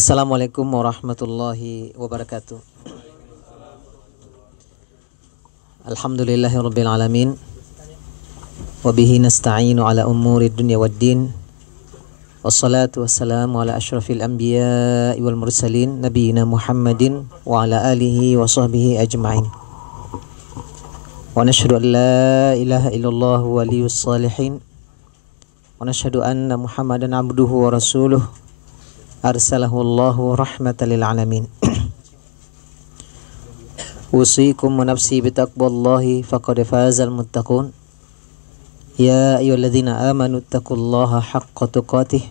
Assalamualaikum warahmatullahi wabarakatuh. Alhamdulillahirabbil alamin. Wa bihi nasta'inu ala umuri dunya waddin. Wassalatu wassalamu ala asyrafil anbiya'i wal mursalin nabiyina Muhammadin wa ala alihi wa sahbihi ajma'in. Wa nashhadu an la ilaha illallah waliyus salihin. Wa nashhadu anna Muhammadan abduhu wa rasuluh. Arsalahu Allahu rahmatan lil alamin. Usikum wa nafsi bitaqwallahi faqad fazal muttaqun. Ya ayyuhalladzina amanu taqullaha haqqa tuqatih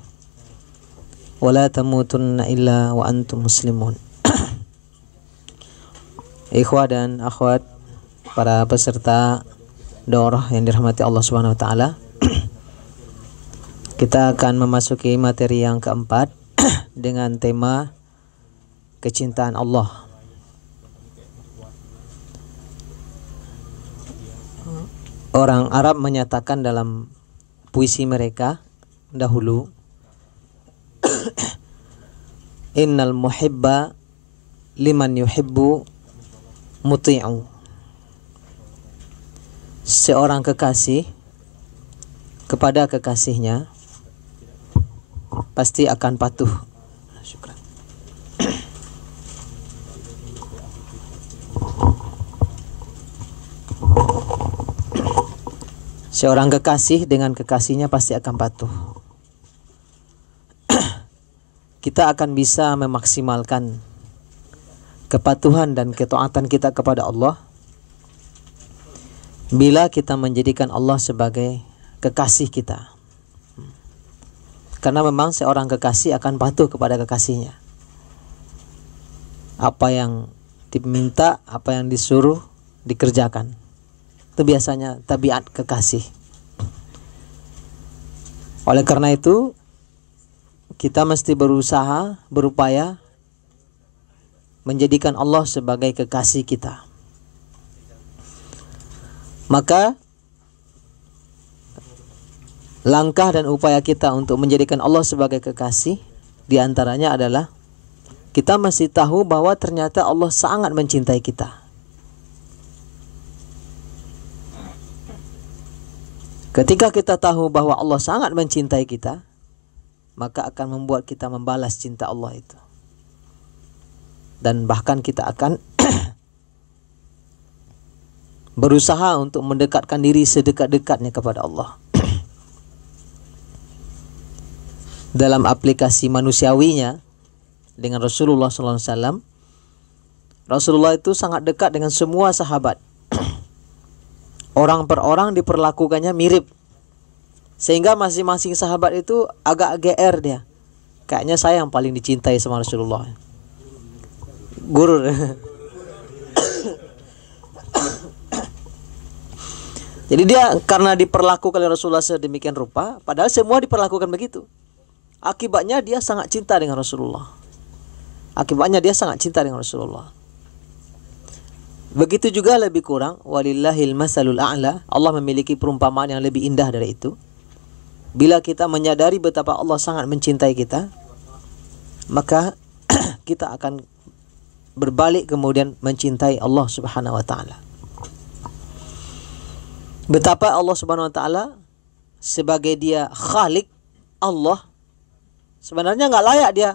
wa la tamutunna illa wa antum muslimun. Ikhwah dan akhwat, para peserta daurah yang dirahmati Allah Subhanahu wa taala. Kita akan memasuki materi yang keempat dengan tema kecintaan Allah. Orang Arab menyatakan dalam puisi mereka dahulu, innal muhibba liman yuhibbu muti'u. Seorang kekasih kepada kekasihnya pasti akan patuh. Syukran. Seorang kekasih dengan kekasihnya pasti akan patuh. Kita akan bisa memaksimalkan kepatuhan dan ketaatan kita kepada Allah bila kita menjadikan Allah sebagai kekasih kita. Karena memang seorang kekasih akan patuh kepada kekasihnya. Apa yang diminta, apa yang disuruh, dikerjakan. Itu biasanya tabiat kekasih. Oleh karena itu, kita mesti berusaha, berupaya menjadikan Allah sebagai kekasih kita. Maka langkah dan upaya kita untuk menjadikan Allah sebagai kekasih diantaranya adalah kita mesti tahu bahwa ternyata Allah sangat mencintai kita. Ketika kita tahu bahwa Allah sangat mencintai kita, maka akan membuat kita membalas cinta Allah itu. Dan bahkan kita akan berusaha untuk mendekatkan diri sedekat-dekatnya kepada Allah. Dalam aplikasi manusiawinya dengan Rasulullah SAW, Rasulullah itu sangat dekat dengan semua sahabat. Orang per orang diperlakukannya mirip, sehingga masing-masing sahabat itu agak GR dia. Kayaknya saya yang paling dicintai sama Rasulullah. Gurur. Jadi dia karena diperlakukan oleh Rasulullah sedemikian rupa, padahal semua diperlakukan begitu. Akibatnya dia sangat cinta dengan Rasulullah. Begitu juga lebih kurang, walillahil masalul a'la. Allah memiliki perumpamaan yang lebih indah dari itu. Bila kita menyadari betapa Allah sangat mencintai kita, maka kita akan berbalik kemudian mencintai Allah Subhanahu wa taala. Betapa Allah Subhanahu wa taala sebagai dia Khalik, Allah sebenarnya enggak layak dia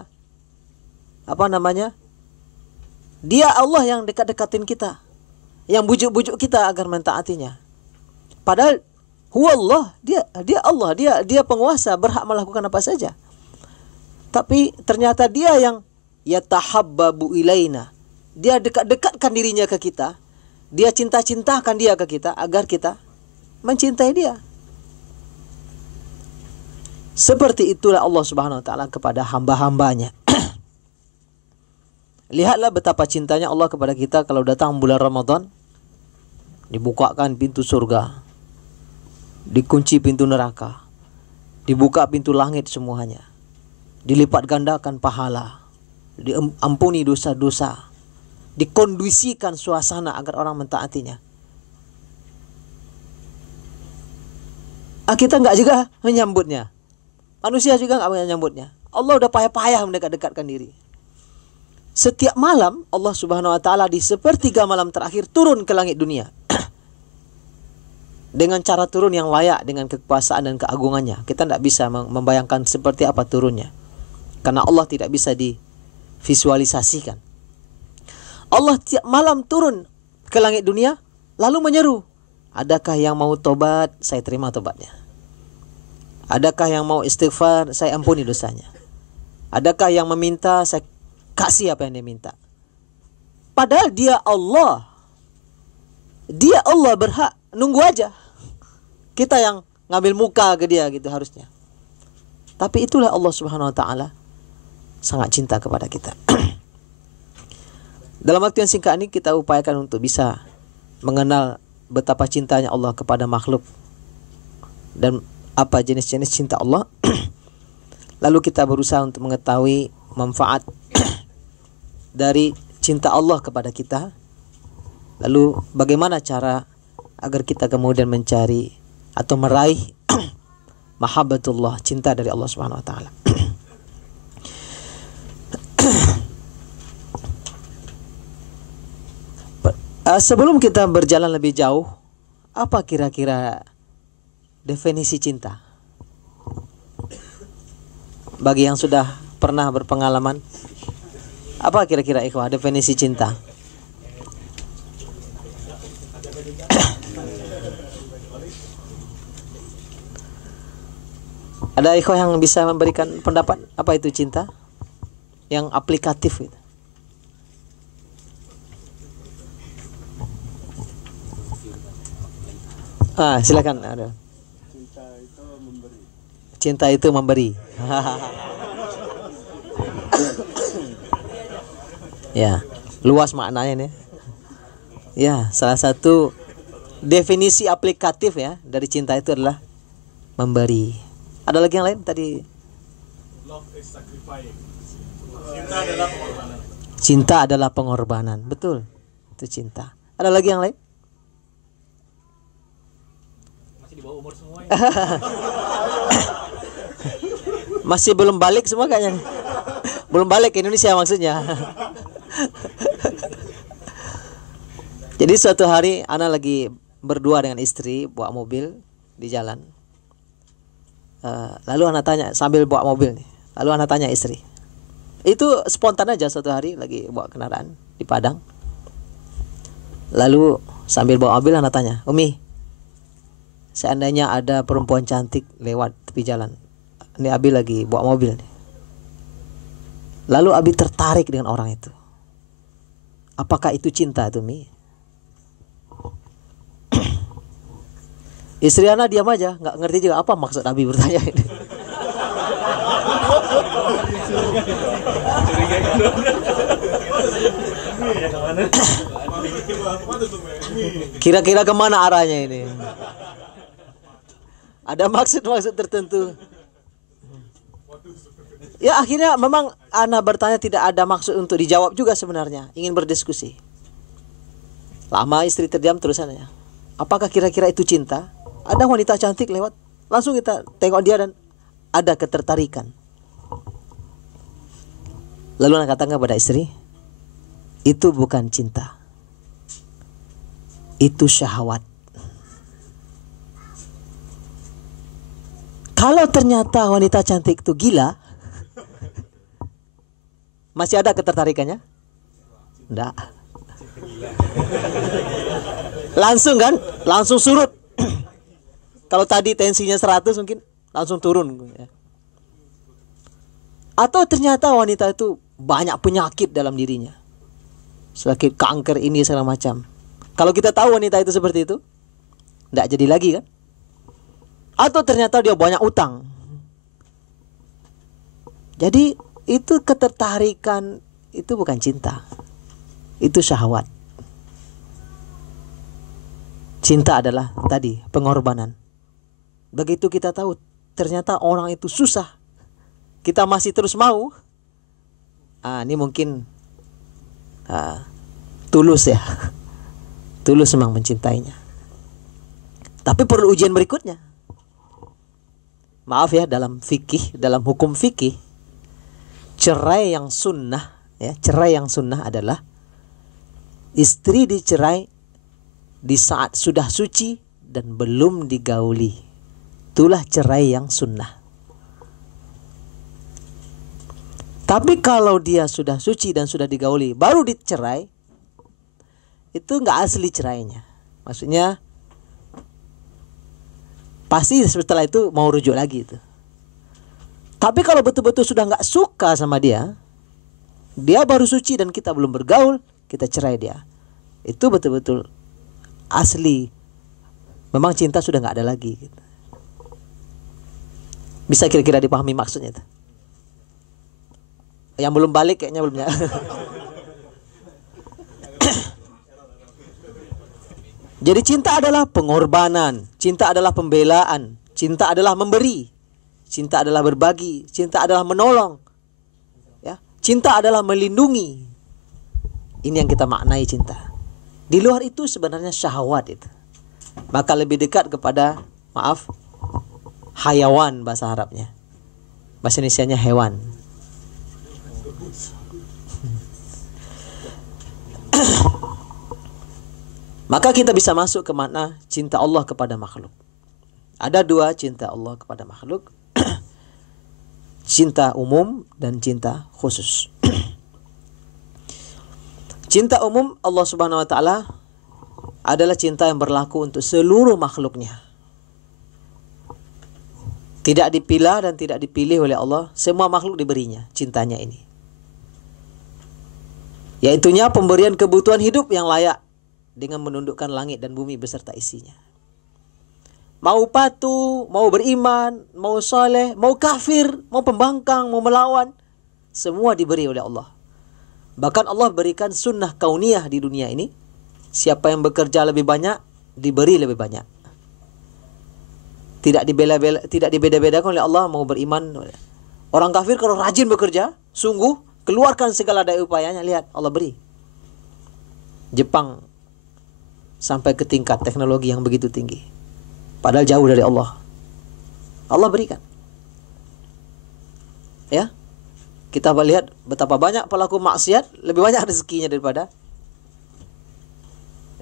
dia Allah yang dekat-dekatin kita, yang bujuk-bujuk kita agar mentaatinya. Padahal huwallah, dia Allah, dia penguasa, berhak melakukan apa saja. Tapi ternyata dia yang yatahabbabu ilaina. Dia dekat-dekatkan dirinya ke kita. Dia cinta-cintakan dia ke kita agar kita mencintai dia. Seperti itulah Allah Subhanahu wa taala kepada hamba-hambanya. Lihatlah betapa cintanya Allah kepada kita kalau datang bulan Ramadan, dibukakan pintu surga, dikunci pintu neraka, dibuka pintu langit semuanya, dilipat gandakan pahala, diampuni dosa-dosa, dikondisikan suasana agar orang mentaatinya. Kita enggak juga menyambutnya. Manusia juga enggak menyambutnya. Allah udah payah-payah mendekat-dekatkan diri. Setiap malam Allah Subhanahu wa taala di sepertiga malam terakhir turun ke langit dunia. Dengan cara turun yang layak dengan kekuasaan dan keagungannya. Kita tidak bisa membayangkan seperti apa turunnya. Karena Allah tidak bisa divisualisasikan. Allah tiap malam turun ke langit dunia lalu menyeru, adakah yang mau tobat? Saya terima tobatnya. Adakah yang mau istighfar? Saya ampuni dosanya. Adakah yang meminta? Saya kasih apa yang dia minta. Padahal dia Allah berhak, nunggu aja. Kita yang ngambil muka ke dia gitu harusnya. Tapi itulah Allah Subhanahu wa taala sangat cinta kepada kita. Dalam waktu yang singkat ini kita upayakan untuk bisa mengenal betapa cintanya Allah kepada makhluk dan apa jenis-jenis cinta Allah. Lalu kita berusaha untuk mengetahui manfaat dari cinta Allah kepada kita. Lalu bagaimana cara agar kita kemudian mencari atau meraih mahabbatullah, cinta dari Allah Subhanahu wa taala. Sebelum kita berjalan lebih jauh, apa kira-kira definisi cinta? Bagi yang sudah pernah berpengalaman, apa kira-kira ikhwah definisi cinta? Ada ikhwah yang bisa memberikan pendapat apa itu cinta? Yang aplikatif gitu. Silakan. Ada. Cinta itu memberi. Ya, luas maknanya nih. Ya, salah satu definisi aplikatif ya dari cinta itu adalah memberi. Ada lagi yang lain tadi? Love is sacrifice. Cinta adalah pengorbanan. Cinta adalah pengorbanan. Betul. Itu cinta. Ada lagi yang lain? Masih di bawah umur semua ya. Masih belum balik semua kayaknya. Belum balik ke Indonesia maksudnya. Jadi suatu hari Ana lagi berdua dengan istri bawa mobil di jalan. Lalu Ana tanya sambil bawa mobil nih. Lalu Ana tanya istri. Itu spontan aja suatu hari lagi bawa kendaraan di Padang. Lalu sambil bawa mobil Ana tanya, "Umi, seandainya ada perempuan cantik lewat tepi jalan. Ini Abi lagi bawa mobil nih. Lalu Abi tertarik dengan orang itu. Apakah itu cinta tuh, Mi?" Istri Ana diam aja, nggak ngerti juga apa maksud Abi bertanya ini. Kira-kira kemana arahnya ini? Ada maksud-maksud tertentu. Ya akhirnya memang Ana bertanya tidak ada maksud untuk dijawab juga sebenarnya. Ingin berdiskusi. Lama istri terdiam terus Ana. Apakah kira-kira itu cinta? Ada wanita cantik lewat, langsung kita tengok dia dan ada ketertarikan. Lalu Ana katakan kepada istri, itu bukan cinta. Itu syahwat. Kalau ternyata wanita cantik itu gila, masih ada ketertarikannya? Enggak. Langsung kan? Langsung surut. Kalau tadi tensinya 100 mungkin langsung turun. Atau ternyata wanita itu banyak penyakit dalam dirinya. Sakit kanker ini segala macam. Kalau kita tahu wanita itu seperti itu, enggak jadi lagi kan? Atau ternyata dia banyak utang. Jadi itu ketertarikan itu bukan cinta. Itu syahwat. Cinta adalah tadi pengorbanan. Begitu kita tahu ternyata orang itu susah, kita masih terus mau. Ini mungkin tulus ya. Tulus memang mencintainya. Tapi perlu ujian berikutnya. Maaf ya, dalam fikih, dalam hukum fikih, cerai yang sunnah Ya, cerai yang sunnah adalah istri dicerai di saat sudah suci dan belum digauli. Itulah cerai yang sunnah. Tapi kalau dia sudah suci dan sudah digauli baru dicerai, itu nggak asli cerainya. Maksudnya pasti setelah itu mau rujuk lagi itu. Tapi kalau betul-betul sudah nggak suka sama dia, dia baru suci dan kita belum bergaul, kita cerai dia. Itu betul-betul asli. Memang cinta sudah nggak ada lagi. Gitu. Bisa kira-kira dipahami maksudnya itu? Yang belum balik kayaknya belum ya. Jadi cinta adalah pengorbanan, cinta adalah pembelaan, cinta adalah memberi, cinta adalah berbagi, cinta adalah menolong. Ya, cinta adalah melindungi. Ini yang kita maknai cinta. Di luar itu sebenarnya syahwat itu. Maka lebih dekat kepada, maaf, hayawan bahasa Arabnya. Bahasa Indonesianya hewan. Maka kita bisa masuk ke makna cinta Allah kepada makhluk. Ada dua cinta Allah kepada makhluk. Cinta umum dan cinta khusus. Cinta umum Allah Subhanahu wa taala adalah cinta yang berlaku untuk seluruh makhluknya. Tidak dipilah dan tidak dipilih oleh Allah, semua makhluk diberinya cintanya ini. Yaitunya pemberian kebutuhan hidup yang layak dengan menundukkan langit dan bumi beserta isinya. Mau patuh, mau beriman, mau soleh, mau kafir, mau pembangkang, mau melawan, semua diberi oleh Allah. Bahkan Allah berikan sunnah kauniyah di dunia ini. Siapa yang bekerja lebih banyak, diberi lebih banyak. Tidak dibeda-bedakan oleh Allah mau beriman. Orang kafir kalau rajin bekerja, sungguh, keluarkan segala daya upayanya, lihat Allah beri. Jepang sampai ke tingkat teknologi yang begitu tinggi. Padahal jauh dari Allah. Allah berikan. Ya. Kita lihat betapa banyak pelaku maksiat lebih banyak rezekinya daripada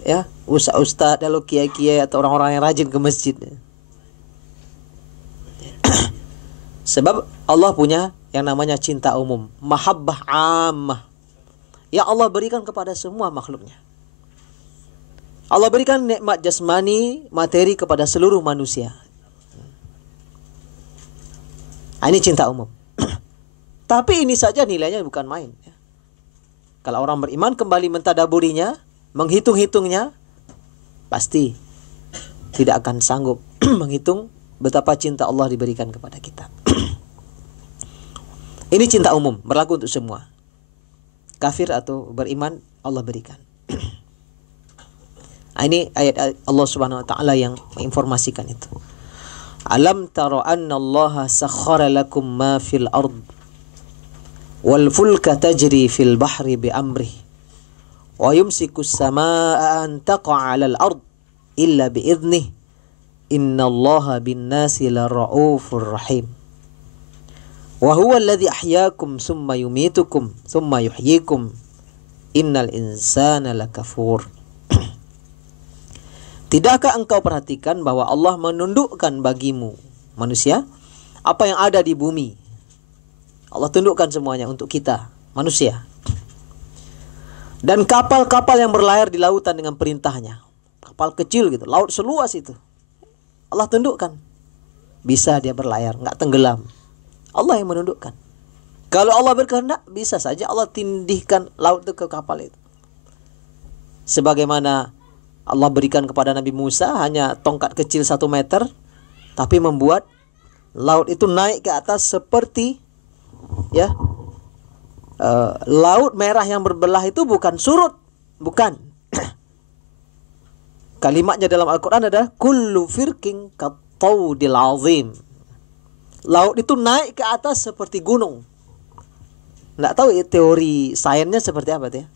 ya, ustaz-ustaz, lalu kiai-kiai atau orang-orang yang rajin ke masjid. Sebab Allah punya yang namanya cinta umum, mahabbah ammah. Ya Allah berikan kepada semua makhluknya. Allah berikan nikmat jasmani, materi kepada seluruh manusia. Ini cinta umum. Tapi ini saja nilainya bukan main. Kalau orang beriman kembali mentadaburinya, menghitung-hitungnya, pasti tidak akan sanggup menghitung betapa cinta Allah diberikan kepada kita. Ini cinta umum, berlaku untuk semua. Kafir atau beriman, Allah berikan. Ini ayat Allah Subhanahu wa taala yang menginformasikan itu. Alam tara anna Allah sakhkhara lakum ma fil ard wal fulka tajri fil bahri bi amrihi wa yumsikus samaa'a an taqa'a 'alal ard illa bi idnihi innallaha bin nasi lara'ufur rahim. Wa huwa alladhi ahyaakum thumma yumitukum thumma yuhyikum innal insana lakafur. Tidakkah engkau perhatikan bahwa Allah menundukkan bagimu manusia apa yang ada di bumi? Allah tundukkan semuanya untuk kita manusia. Dan kapal-kapal yang berlayar di lautan dengan perintahnya. Kapal kecil gitu, laut seluas itu. Allah tundukkan. Bisa dia berlayar, enggak tenggelam. Allah yang menundukkan. Kalau Allah berkehendak, bisa saja Allah tindihkan laut itu ke kapal itu. Sebagaimana Allah berikan kepada Nabi Musa hanya tongkat kecil 1 meter, tapi membuat laut itu naik ke atas seperti ya, laut merah yang berbelah itu bukan surut, bukan. Kalimatnya dalam Al-Quran adalah kullu firqin kattaudil azim. Laut itu naik ke atas seperti gunung. Nggak tahu teori sainsnya seperti apa ya.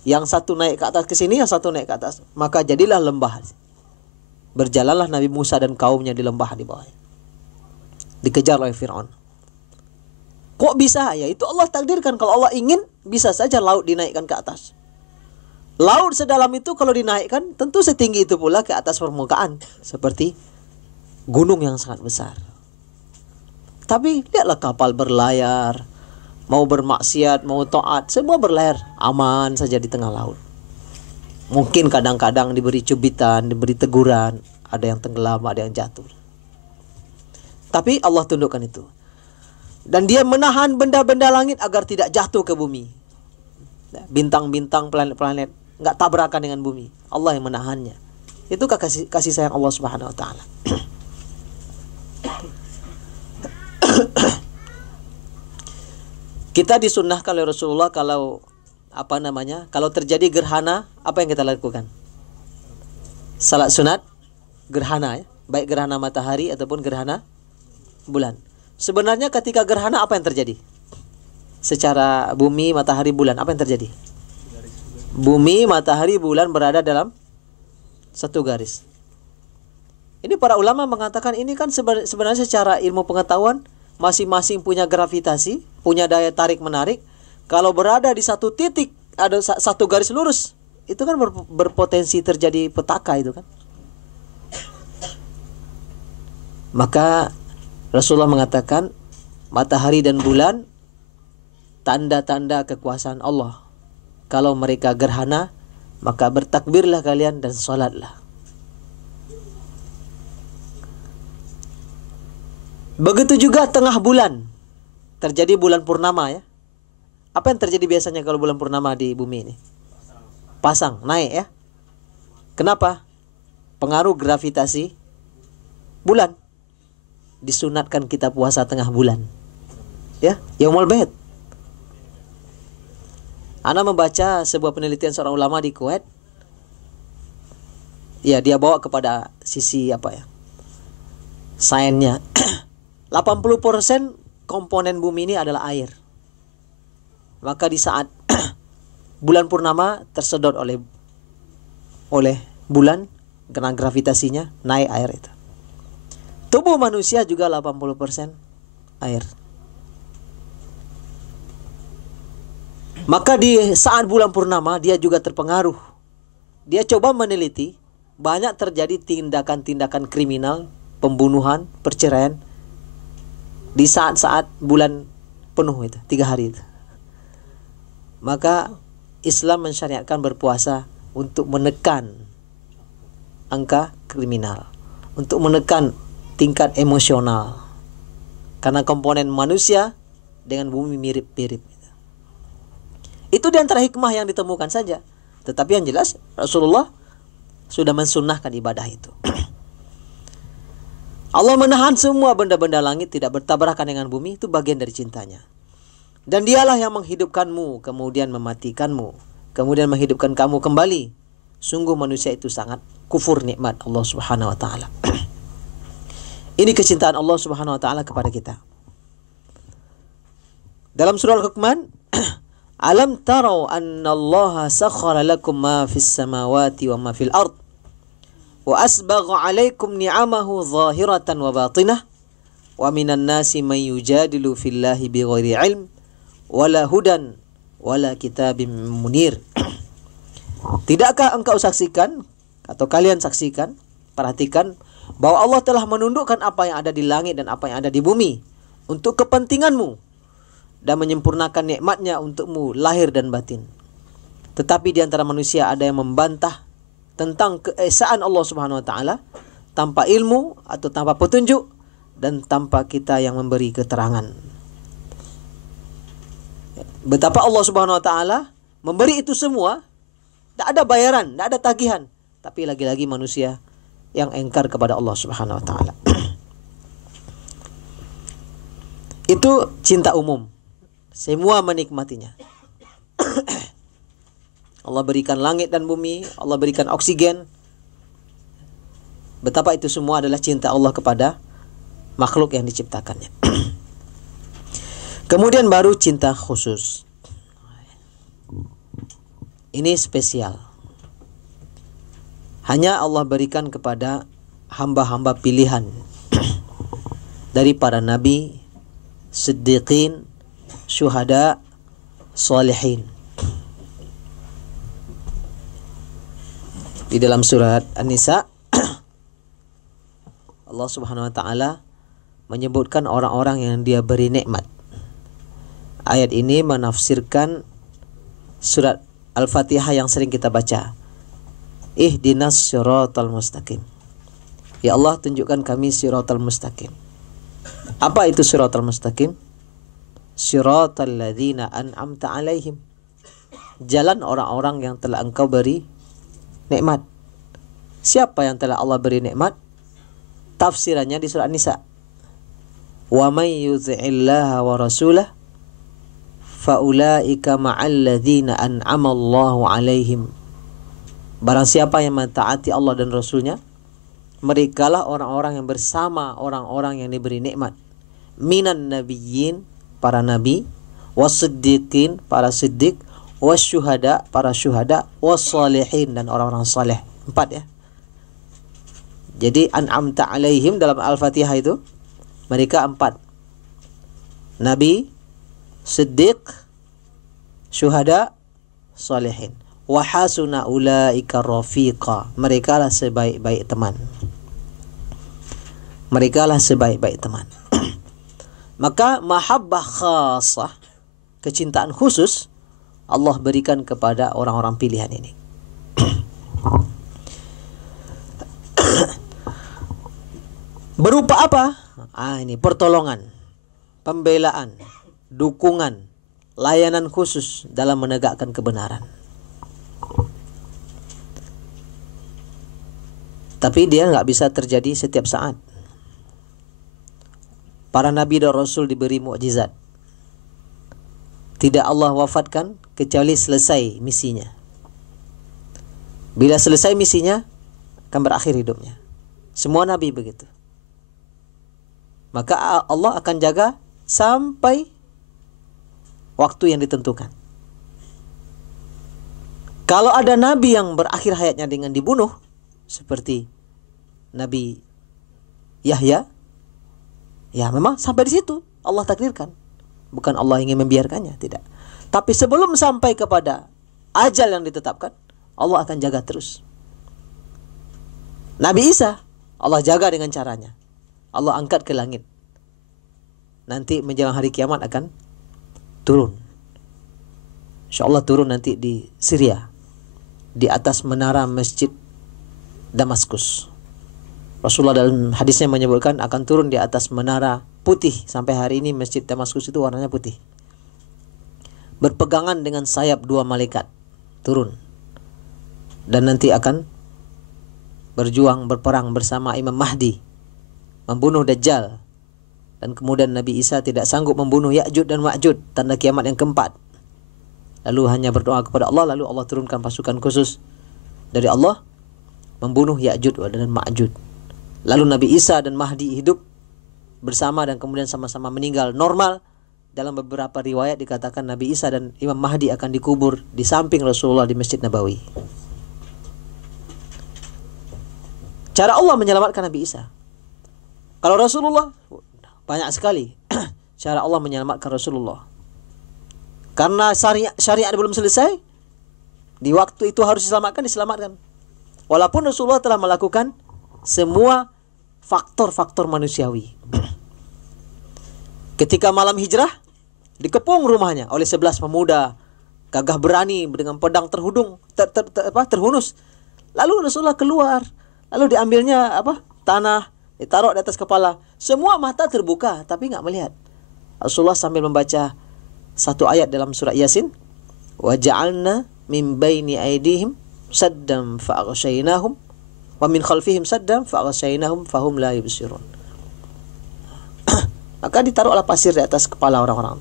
Yang satu naik ke atas ke sini, yang satu naik ke atas. Maka jadilah lembah. Berjalanlah Nabi Musa dan kaumnya di lembah di bawah. Dikejar oleh Fir'aun. Kok bisa? Ya itu Allah takdirkan. Kalau Allah ingin, bisa saja laut dinaikkan ke atas. Laut sedalam itu kalau dinaikkan tentu setinggi itu pula ke atas permukaan, seperti gunung yang sangat besar. Tapi lihatlah kapal berlayar, mau bermaksiat, mau taat, semua berlayar aman saja di tengah laut. Mungkin kadang-kadang diberi cubitan, diberi teguran, ada yang tenggelam, ada yang jatuh. Tapi Allah tundukkan itu. Dan dia menahan benda-benda langit agar tidak jatuh ke bumi. Bintang-bintang, planet-planet nggak tabrakan dengan bumi. Allah yang menahannya. Itu kasih sayang Allah Subhanahu wa taala. Kita disunnahkan oleh Rasulullah kalau kalau terjadi gerhana, apa yang kita lakukan? Salat sunat gerhana ya, baik gerhana matahari ataupun gerhana bulan. Sebenarnya ketika gerhana apa yang terjadi? Secara bumi, matahari, bulan, apa yang terjadi? Bumi, matahari, bulan berada dalam satu garis. Ini para ulama mengatakan ini kan sebenarnya secara ilmu pengetahuan masing-masing punya gravitasi, punya daya tarik menarik. Kalau berada di satu titik, ada satu garis lurus, itu kan berpotensi terjadi petaka itu kan. Maka Rasulullah mengatakan matahari dan bulan tanda-tanda kekuasaan Allah. Kalau mereka gerhana, maka bertakbirlah kalian dan sholatlah. Begitu juga tengah bulan, terjadi bulan purnama ya. Apa yang terjadi biasanya kalau bulan purnama di bumi ini? Pasang, naik ya. Kenapa? Pengaruh gravitasi bulan. Disunatkan kita puasa tengah bulan. Ya, Yaumul Bid. Ana membaca sebuah penelitian seorang ulama di Kuwait. Ya, dia bawa kepada sisi sainsnya. 80% komponen bumi ini adalah air. Maka di saat bulan purnama tersedot oleh bulan karena gravitasinya, naik air itu. Tubuh manusia juga 80% air. Maka di saat bulan purnama dia juga terpengaruh. Dia coba meneliti, banyak terjadi tindakan-tindakan kriminal, pembunuhan, perceraian di saat-saat bulan penuh itu, 3 hari itu. Maka Islam mensyariatkan berpuasa untuk menekan angka kriminal, untuk menekan tingkat emosional. Karena komponen manusia dengan bumi mirip-mirip. Itu di antara hikmah yang ditemukan saja. Tetapi yang jelas Rasulullah sudah mensunnahkan ibadah itu. Allah menahan semua benda-benda langit tidak bertabrakan dengan bumi, itu bagian dari cintanya. Dan dialah yang menghidupkanmu, kemudian mematikanmu, kemudian menghidupkan kamu kembali. Sungguh manusia itu sangat kufur nikmat Allah Subhanahu wa taala. Ini kecintaan Allah Subhanahu wa taala kepada kita. Dalam surah Al-Luqman, alam tarau annallaha sakhkhara lakum ma fis samawati wa ma fil ard wa asbagha 'alaikum ni'amahu zahiratan wa batinah wa minan nasi man yujadilu fillahi bighairi 'ilm wala hudan wala kitabim munir. Tidakkah engkau saksikan atau kalian saksikan, perhatikan bahwa Allah telah menundukkan apa yang ada di langit dan apa yang ada di bumi untuk kepentinganmu dan menyempurnakan nikmatnya untukmu lahir dan batin. Tetapi di antara manusia ada yang membantah tentang keesaan Allah Subhanahu wa taala tanpa ilmu atau tanpa petunjuk dan tanpa kita yang memberi keterangan. Betapa Allah Subhanahu wa taala memberi itu semua, tidak ada bayaran, tidak ada tagihan, tapi lagi-lagi manusia yang engkar kepada Allah Subhanahu wa taala. Itu cinta umum. Semua menikmatinya. Allah berikan langit dan bumi, Allah berikan oksigen. Betapa itu semua adalah cinta Allah kepada makhluk yang diciptakannya. Kemudian baru cinta khusus. Ini spesial. Hanya Allah berikan kepada hamba-hamba pilihan dari para nabi, siddiqin, syuhada, salihin. Di dalam surat An-Nisa Allah Subhanahu wa taala menyebutkan orang-orang yang Dia beri nikmat. Ayat ini menafsirkan surat Al-Fatihah yang sering kita baca. Ihdinas siratal mustaqim. Ya Allah, tunjukkan kami siratal mustaqim. Apa itu siratal mustaqim? Siratal ladzina an'amta alaihim. Jalan orang-orang yang telah Engkau beri nikmat. Siapa yang telah Allah beri nikmat? Tafsirannya di surah An-Nisa. Wa may yuti'illaha wa rasulahu faulaika ma'al ladzina an'ama Allahu alaihim. Barang siapa yang mentaati Allah dan Rasulnya, merekalah orang-orang yang bersama orang-orang yang diberi nikmat. Minan nabiyyin, para nabi, wasiddiqin, para siddiq, wasyuhada, para syuhada, wassalihin, dan orang-orang saleh. 4 ya. Jadi an'amta alaihim dalam Al-Fatihah itu mereka 4. Nabi, siddiq, syuhada, salihin. Wa hasuna ulaika rafiqa. Merekalah sebaik-baik teman. Merekalah sebaik-baik teman. Maka mahabbah khasah, kecintaan khusus Allah berikan kepada orang-orang pilihan ini. Berupa apa? Ini pertolongan, pembelaan, dukungan, layanan khusus dalam menegakkan kebenaran. Tapi dia nggak bisa terjadi setiap saat. Para nabi dan rasul diberi mukjizat. Tidak Allah wafatkan kecuali selesai misinya. Bila selesai misinya, akan berakhir hidupnya. Semua nabi begitu. Maka Allah akan jaga sampai waktu yang ditentukan. Kalau ada nabi yang berakhir hayatnya dengan dibunuh, seperti Nabi Yahya, ya memang sampai di situ Allah takdirkan. Bukan Allah ingin membiarkannya, tidak. Tapi sebelum sampai kepada ajal yang ditetapkan, Allah akan jaga terus. Nabi Isa, Allah jaga dengan caranya. Allah angkat ke langit. Nanti menjelang hari kiamat akan turun. InsyaAllah turun nanti di Syria, di atas menara masjid Damaskus. Rasulullah dalam hadisnya menyebutkan akan turun di atas menara putih. Sampai hari ini masjid Damaskus itu warnanya putih. Berpegangan dengan sayap 2 malaikat turun. Dan nanti akan berjuang, berperang bersama Imam Mahdi, membunuh Dajjal. Dan kemudian Nabi Isa tidak sanggup membunuh Ya'jud dan Ma'jud, tanda kiamat yang keempat. Lalu hanya berdoa kepada Allah, lalu Allah turunkan pasukan khusus dari Allah membunuh Ya'jud dan Ma'jud. Lalu Nabi Isa dan Mahdi hidup bersama dan kemudian sama-sama meninggal normal. Dalam beberapa riwayat dikatakan Nabi Isa dan Imam Mahdi akan dikubur di samping Rasulullah di Masjid Nabawi. Cara Allah menyelamatkan Nabi Isa. Kalau Rasulullah, banyak sekali cara Allah menyelamatkan Rasulullah. Karena syariat belum selesai, di waktu itu harus diselamatkan. Walaupun Rasulullah telah melakukan semua faktor-faktor manusiawi. Ketika malam hijrah, dikepung rumahnya oleh 11 pemuda gagah berani dengan pedang terhunus. Lalu Rasulullah keluar, lalu diambilnya tanah, ditaruh di atas kepala. Semua mata terbuka tapi enggak melihat. Rasulullah sambil membaca satu ayat dalam surah Yasin, wa ja'alna min baini aydihim saddam fa'aghshaynahum wa min khalfihim saddam fa'aghshaynahum fahum la yubsirun. Maka ditaruhlah pasir di atas kepala orang-orang.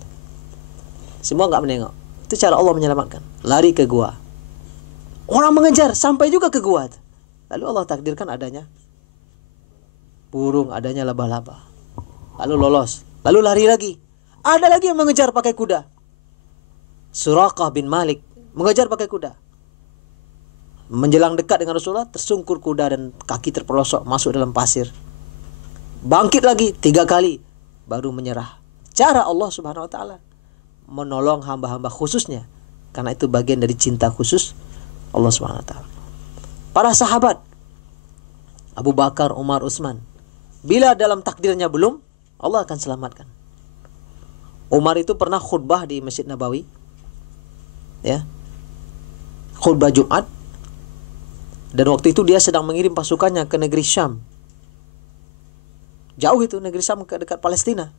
Semua enggak menengok. Itu cara Allah menyelamatkan. Lari ke gua. Orang mengejar sampai juga ke gua. Lalu Allah takdirkan adanya burung, adanya laba-laba. Lalu lolos. Lalu lari lagi. Ada lagi yang mengejar pakai kuda. Suraqah bin Malik mengejar pakai kuda. Menjelang dekat dengan Rasulullah, tersungkur kuda dan kaki terpelosok masuk dalam pasir. Bangkit lagi 3 kali, baru menyerah. Cara Allah Subhanahu wa taala menolong hamba-hamba khususnya, karena itu bagian dari cinta khusus Allah Subhanahu wa taala. Para sahabat Abu Bakar, Umar, Utsman, bila dalam takdirnya belum, Allah akan selamatkan. Umar itu pernah khutbah di Masjid Nabawi, ya, khutbah Jumat, dan waktu itu dia sedang mengirim pasukannya ke negeri Syam. Jauh itu negeri Syam, ke dekat Palestina.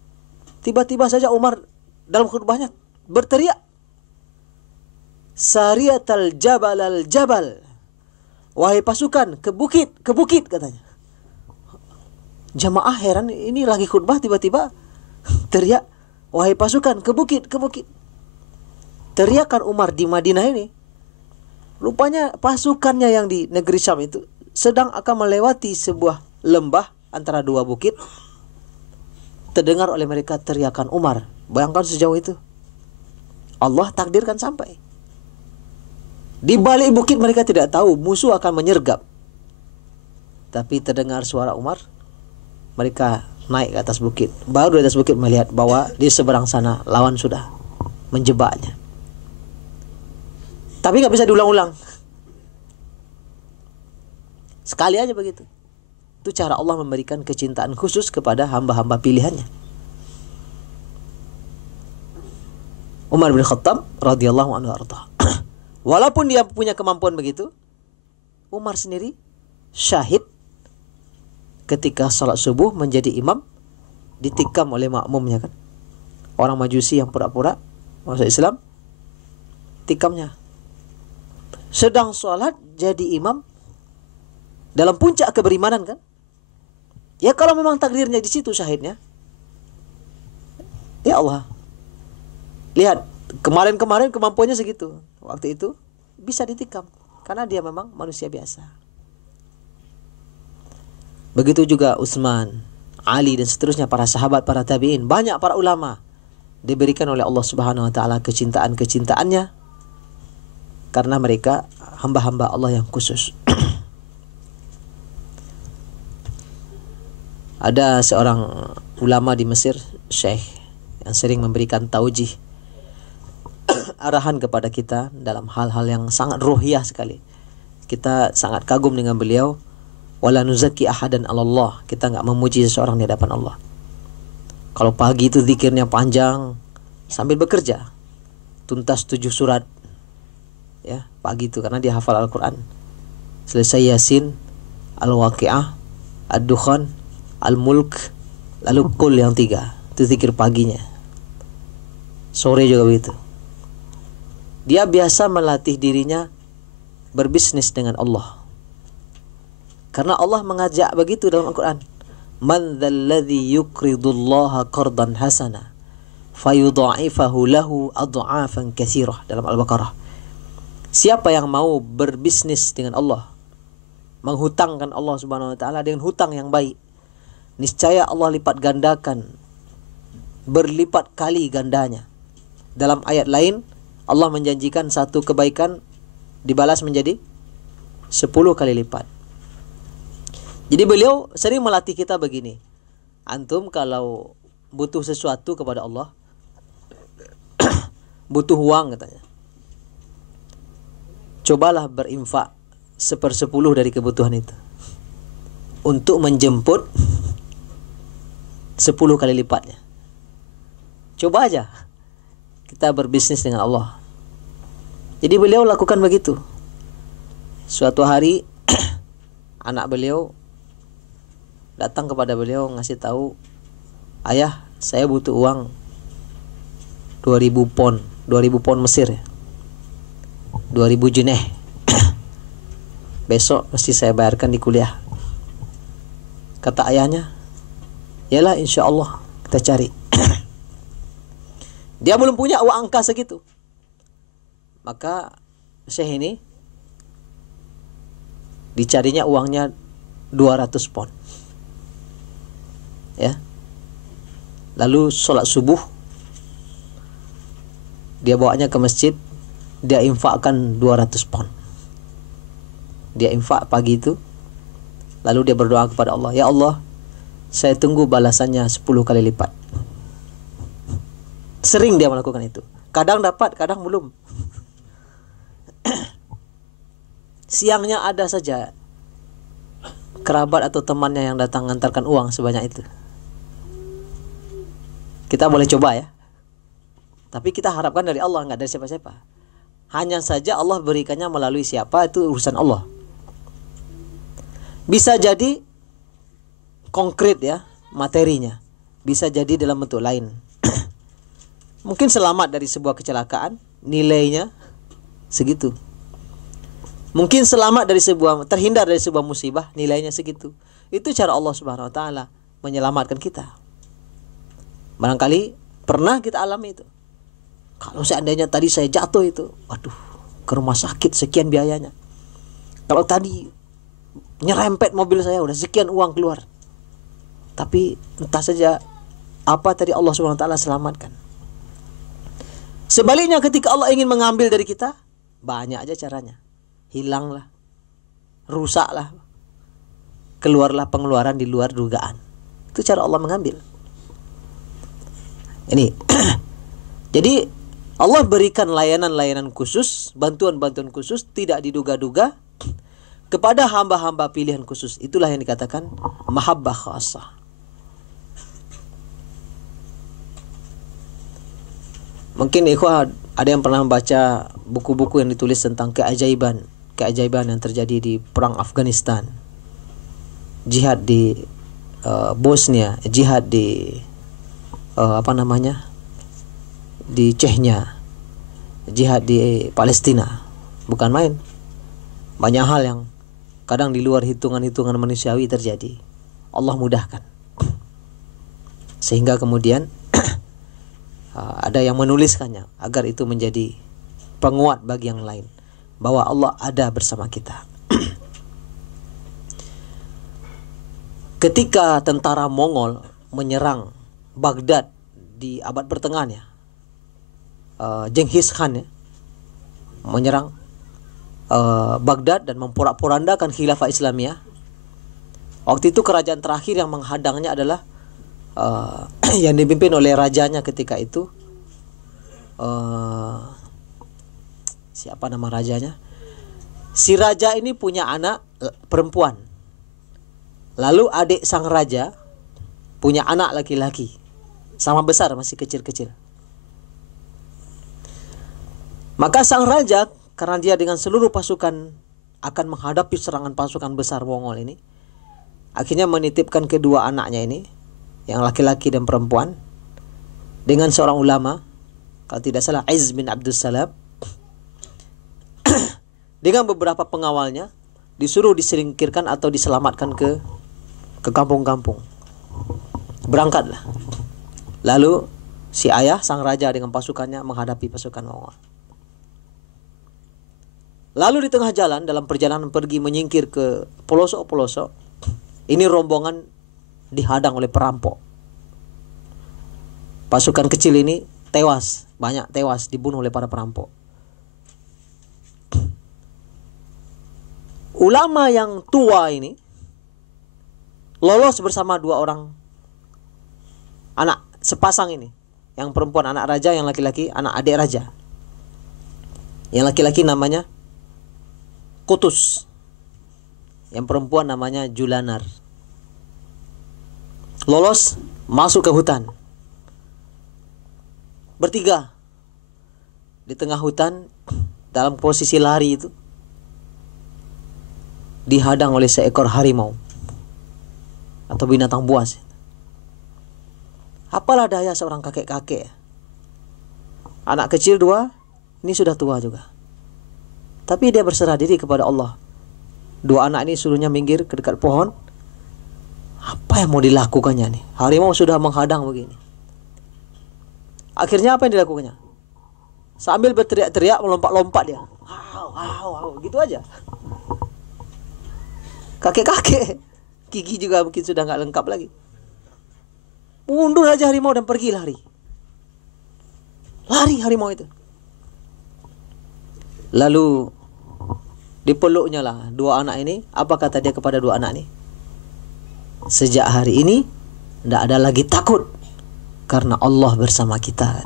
Tiba-tiba saja Umar dalam khutbahnya berteriak, Sariyatal jabal al jabal, wahai pasukan ke bukit katanya. Jamaah heran, ini lagi khutbah tiba-tiba teriak, wahai pasukan ke bukit. Teriakan Umar di Madinah ini, rupanya pasukannya yang di negeri Syam itu sedang akan melewati sebuah lembah antara dua bukit. Terdengar oleh mereka teriakan Umar. Bayangkan sejauh itu. Allah takdirkan sampai. Di balik bukit mereka tidak tahu musuh akan menyergap. Tapi terdengar suara Umar, mereka naik ke atas bukit. Baru di atas bukit melihat bahwa di seberang sana lawan sudah menjebaknya. Tapi nggak bisa diulang-ulang. Sekali aja begitu. Itu cara Allah memberikan kecintaan khusus kepada hamba-hamba pilihannya. Umar bin Khattab radhiyallahu anhu arda. Walaupun dia punya kemampuan begitu, Umar sendiri syahid ketika salat subuh menjadi imam, ditikam oleh makmumnya kan. Orang Majusi yang pura-pura masuk Islam, tikamnya. Sedang salat jadi imam dalam puncak keberimanan kan. Ya kalau memang takdirnya di situ syahidnya. Ya Allah. Lihat, kemarin-kemarin kemampuannya segitu. Waktu itu bisa ditikam karena dia memang manusia biasa. Begitu juga Utsman, Ali dan seterusnya, para sahabat, para tabi'in, banyak para ulama diberikan oleh Allah Subhanahu wa taala kecintaan-kecintaannya karena mereka hamba-hamba Allah yang khusus. Ada seorang ulama di Mesir, Syekh, yang sering memberikan taujih, arahan kepada kita dalam hal-hal yang sangat ruhiyah sekali. Kita sangat kagum dengan beliau. Wala nuzaki ahadan 'alallah. Kita enggak memuji seseorang di hadapan Allah. Kalau pagi itu zikirnya panjang sambil bekerja, tuntas 7 surat. Ya, pagi itu karena dia hafal Al-Qur'an. Selesai Yasin, Al-Waqiah, Ad-Dukhan, Al-Mulk, lalu Qul yang 3. Itu zikir paginya. Sore juga begitu. Dia biasa melatih dirinya berbisnis dengan Allah. Karena Allah mengajak begitu dalam Al-Quran. Man dzalladzi yuqridullaha qardan hasana fayudha'ifahu lahu adha'afan katsirah, dalam Al-Baqarah. Siapa yang mau berbisnis dengan Allah, menghutangkan Allah Subhanahu wa taala dengan hutang yang baik, niscaya Allah lipat gandakan, berlipat kali gandanya. Dalam ayat lain Allah menjanjikan satu kebaikan dibalas menjadi 10 kali lipat. Jadi beliau sering melatih kita begini. Antum kalau butuh sesuatu kepada Allah, butuh uang katanya, cobalah berinfak 1/10 dari kebutuhan itu untuk menjemput 10 kali lipatnya. Coba aja kita berbisnis dengan Allah. Jadi beliau lakukan begitu. Suatu hari anak beliau datang kepada beliau ngasih tahu, ayah, saya butuh uang 2000 pon Mesir ya, 2000 jeneh. Besok mesti saya bayarkan di kuliah. Kata ayahnya, yalah insya Allah kita cari. Dia belum punya uang angka segitu. Maka Syekh ini dicarinya uangnya 200 pon. Ya. Lalu sholat subuh dia bawanya ke masjid, dia infakkan 200 pon. Dia infak pagi itu, lalu dia berdoa kepada Allah, ya Allah, saya tunggu balasannya 10 kali lipat. Sering dia melakukan itu. Kadang dapat, kadang belum. Siangnya ada saja kerabat atau temannya yang datang mengantarkan uang sebanyak itu. Kita boleh coba ya. Tapi kita harapkan dari Allah, enggak dari siapa-siapa. Hanya saja Allah berikannya melalui siapa, itu urusan Allah. Bisa jadi konkret ya, materinya. Bisa jadi dalam bentuk lain. Mungkin selamat dari sebuah kecelakaan, nilainya segitu. Mungkin selamat dari terhindar dari sebuah musibah, nilainya segitu. Itu cara Allah Subhanahu wa taala menyelamatkan kita. Barangkali pernah kita alami itu. Kalau seandainya tadi saya jatuh itu, waduh, ke rumah sakit sekian biayanya. Kalau tadi nyerempet mobil saya, udah sekian uang keluar. Tapi entah saja apa tadi Allah Subhanahu wa taala selamatkan. Sebaliknya ketika Allah ingin mengambil dari kita, banyak aja caranya. Hilanglah, rusaklah, keluarlah pengeluaran di luar dugaan. Itu cara Allah mengambil. Ini. Jadi Allah berikan layanan-layanan khusus, bantuan-bantuan khusus, tidak diduga-duga kepada hamba-hamba pilihan khusus. Itulah yang dikatakan mahabbah khasah. Mungkin ikhwah ada yang pernah membaca buku-buku yang ditulis tentang keajaiban yang terjadi di perang Afghanistan, jihad di Bosnia, jihad di di Chechnya, jihad di Palestina. Bukan main. Banyak hal yang kadang di luar hitungan-hitungan manusiawi terjadi. Allah mudahkan. Sehingga kemudian ada yang menuliskannya agar itu menjadi penguat bagi yang lain bahwa Allah ada bersama kita. Ketika tentara Mongol menyerang Baghdad di abad pertengahan ya, Genghis Khan ya, menyerang Baghdad dan memporak-porandakan khilafah Islamiyah. Waktu itu kerajaan terakhir yang menghadangnya adalah yang dipimpin oleh rajanya ketika itu. Siapa nama rajanya? Si raja ini punya anak perempuan. Lalu adik sang raja punya anak laki-laki. Sama besar, masih kecil-kecil. Maka sang raja, karena dia dengan seluruh pasukan akan menghadapi serangan pasukan besar Mongol ini, akhirnya menitipkan kedua anaknya ini, yang laki-laki dan perempuan, dengan seorang ulama, kalau tidak salah Izz bin Abdul Salam, dengan beberapa pengawalnya, disuruh disingkirkan atau diselamatkan ke kampung-kampung. Berangkatlah. Lalu si ayah sang raja dengan pasukannya menghadapi pasukan Mongol. Lalu di tengah jalan, dalam perjalanan pergi menyingkir ke pelosok-pelosok, ini rombongan dihadang oleh perampok. Pasukan kecil ini tewas, banyak tewas, dibunuh oleh para perampok. Ulama yang tua ini lolos bersama dua orang anak sepasang ini. Yang perempuan anak raja, yang laki-laki anak adik raja. Yang laki-laki namanya Kutus, yang perempuan namanya Julanar. Lolos masuk ke hutan. Bertiga di tengah hutan dalam posisi lari itu dihadang oleh seekor harimau atau binatang buas. Apalah daya seorang kakek-kakek. Anak kecil dua, ini sudah tua juga. Tapi dia berserah diri kepada Allah. Dua anak ini suruhnya minggir ke dekat pohon. Apa yang mau dilakukannya nih? Harimau sudah menghadang begini. Akhirnya apa yang dilakukannya? Sambil berteriak-teriak, melompat-lompat dia. Wow, gitu aja. Kakek-kakek, gigi juga mungkin sudah nggak lengkap lagi. Mundur aja harimau dan pergi lari. Lari harimau itu. Lalu dipeluknya lah dua anak ini. Apa kata dia kepada dua anak ini? Sejak hari ini tidak ada lagi takut, karena Allah bersama kita.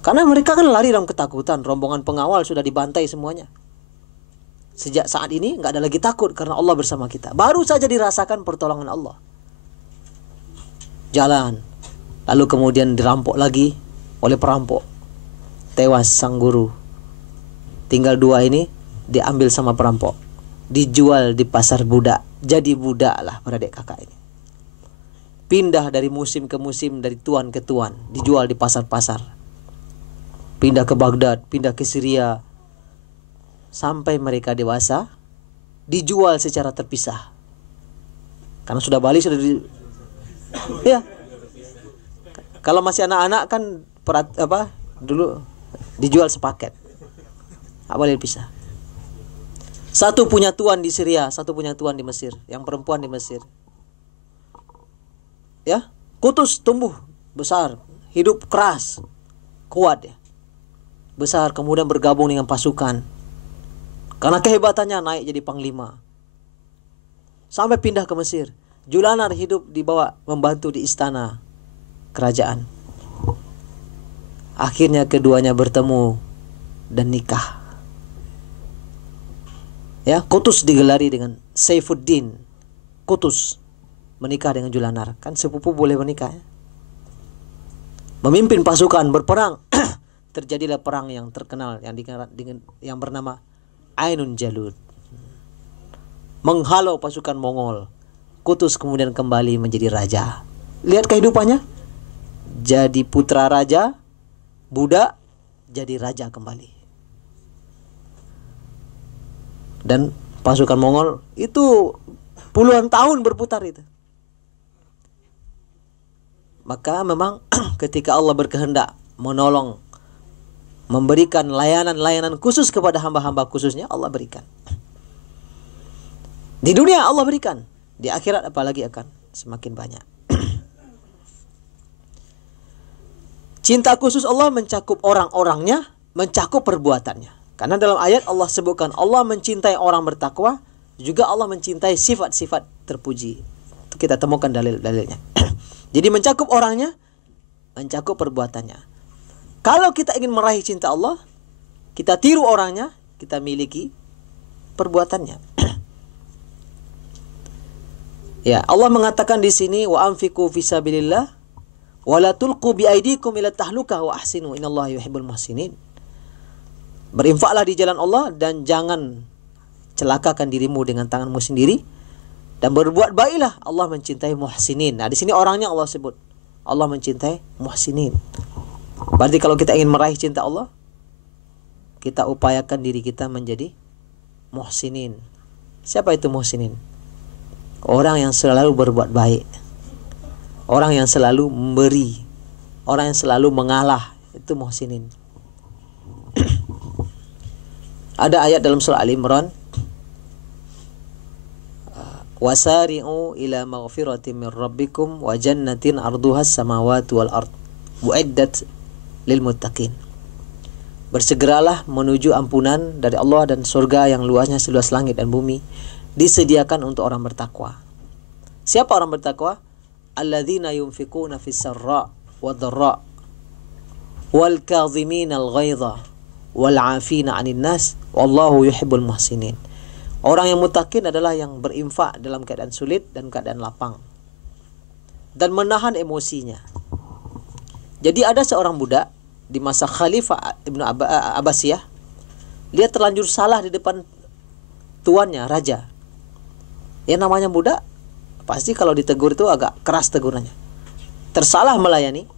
Karena mereka kan lari dalam ketakutan. Rombongan pengawal sudah dibantai semuanya. Sejak saat ini nggak ada lagi takut karena Allah bersama kita. Baru saja dirasakan pertolongan Allah. Jalan. Lalu kemudian dirampok lagi oleh perampok. Tewas sang guru. Tinggal 2 ini diambil sama perampok. Dijual di pasar budak. Jadi budak lah para adik kakak ini. Pindah dari musim ke musim, dari tuan ke tuan. Dijual di pasar-pasar. Pindah ke Baghdad, pindah ke Syria. Sampai mereka dewasa, dijual secara terpisah. Karena sudah balik, sudah ya. Kalau masih anak-anak kan dulu dijual sepaket. Tak boleh dipisah. Satu punya tuan di Syria, satu punya tuan di Mesir, yang perempuan di Mesir. Ya, kutus tumbuh besar, hidup keras, kuat ya. Besar, kemudian bergabung dengan pasukan. Karena kehebatannya naik jadi panglima. Sampai pindah ke Mesir. Julanar hidup dibawa membantu di istana kerajaan. Akhirnya keduanya bertemu dan nikah. Ya, Qutus digelari dengan Saifuddin. Qutus menikah dengan Julanar. Kan sepupu boleh menikah ya? Memimpin pasukan berperang. Terjadilah perang yang terkenal yang bernama Ainun Jalud. Menghalau pasukan Mongol. Qutus kemudian kembali menjadi raja. Lihat kehidupannya. Jadi putra raja, budak, jadi raja kembali. Dan pasukan Mongol itu puluhan tahun berputar itu. Maka memang ketika Allah berkehendak menolong, memberikan layanan-layanan khusus kepada hamba-hamba khususnya, Allah berikan. Di dunia Allah berikan, di akhirat apalagi akan semakin banyak. Cinta khusus Allah mencakup orang-orangnya, mencakup perbuatannya. Karena dalam ayat Allah sebutkan Allah mencintai orang bertakwa, juga Allah mencintai sifat-sifat terpuji. Itu kita temukan dalil-dalilnya. Jadi mencakup orangnya, mencakup perbuatannya. Kalau kita ingin meraih cinta Allah, kita tiru orangnya, kita miliki perbuatannya. Ya, Allah mengatakan di sini wa anfiqu fisabilillah wa la tulqu biaidikum ila tahlukah wa ahsinu innallaha yuhibbul muhsinin. Berinfaklah di jalan Allah dan jangan celakakan dirimu dengan tanganmu sendiri dan berbuat baiklah, Allah mencintai muhsinin. Nah, di sini orangnya Allah sebut. Allah mencintai muhsinin. Berarti kalau kita ingin meraih cinta Allah, kita upayakan diri kita menjadi muhsinin. Siapa itu muhsinin? Orang yang selalu berbuat baik. Orang yang selalu memberi. Orang yang selalu mengalah. Itu muhsinin. Ada ayat dalam surah Al-Imran. Wasari'u ila maghfiratin min rabbikum wa jannatin arduhas samawati wal ard. Mu'iddat lil muttaqin. Bersegeralah menuju ampunan dari Allah dan surga yang luasnya seluas langit dan bumi, disediakan untuk orang bertakwa. Siapa orang bertakwa? Alladzina yunfiquna fis sarra wad dharra wal kadhimina al ghaidha wal 'afina 'anil nas wallahu yuhibbul muhsinin. Orang yang muttaqin adalah yang berinfak dalam keadaan sulit dan keadaan lapang dan menahan emosinya. Jadi ada seorang budak di masa Khalifah Ibnu Abbasiyah, dia terlanjur salah di depan tuannya, raja. Ya namanya budak, pasti kalau ditegur itu agak keras tegurannya. Tersalah melayani,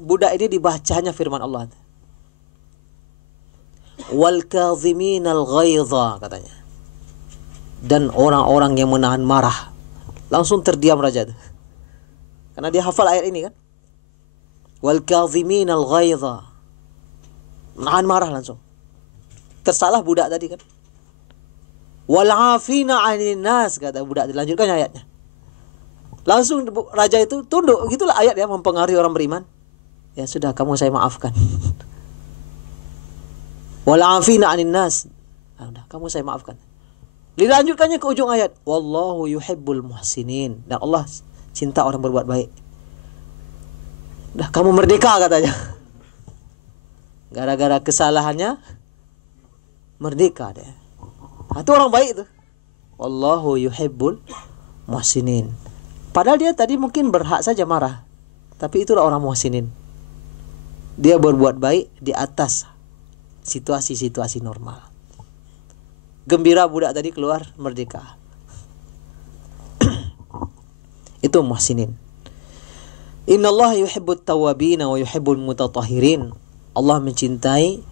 budak ini dibacanya firman Allah. Wal kadhiminal ghaidha katanya. Dan orang-orang yang menahan marah. Langsung terdiam raja itu. Karena dia hafal ayat ini kan. Wal kadhiminal ghaidha. Menahan marah langsung. Tersalah budak tadi kan. Wal 'afina 'anil nas kata budak. Dilanjutkan ayatnya. Langsung raja itu tunduk. Gitulah ayat yang mempengaruhi orang beriman. Ya sudah, kamu saya maafkan. Wal 'afina 'anil nas. Nah, udah, kamu saya maafkan. Dilanjutkannya ke ujung ayat. Wallahu yuhibbul muhsinin. Dan Allah cinta orang berbuat baik. Dah, kamu merdeka katanya. Gara-gara kesalahannya merdeka deh. Itu orang baik tuh. Wallahu yuhibbul muhsinin. Padahal dia tadi mungkin berhak saja marah, tapi itulah orang muhsinin. Dia berbuat baik di atas situasi-situasi normal. Gembira budak tadi keluar merdeka. Itu muhsinin. Innallaha yuhibbut tawwabin wa yuhibbul mutatahhirin. Allah mencintai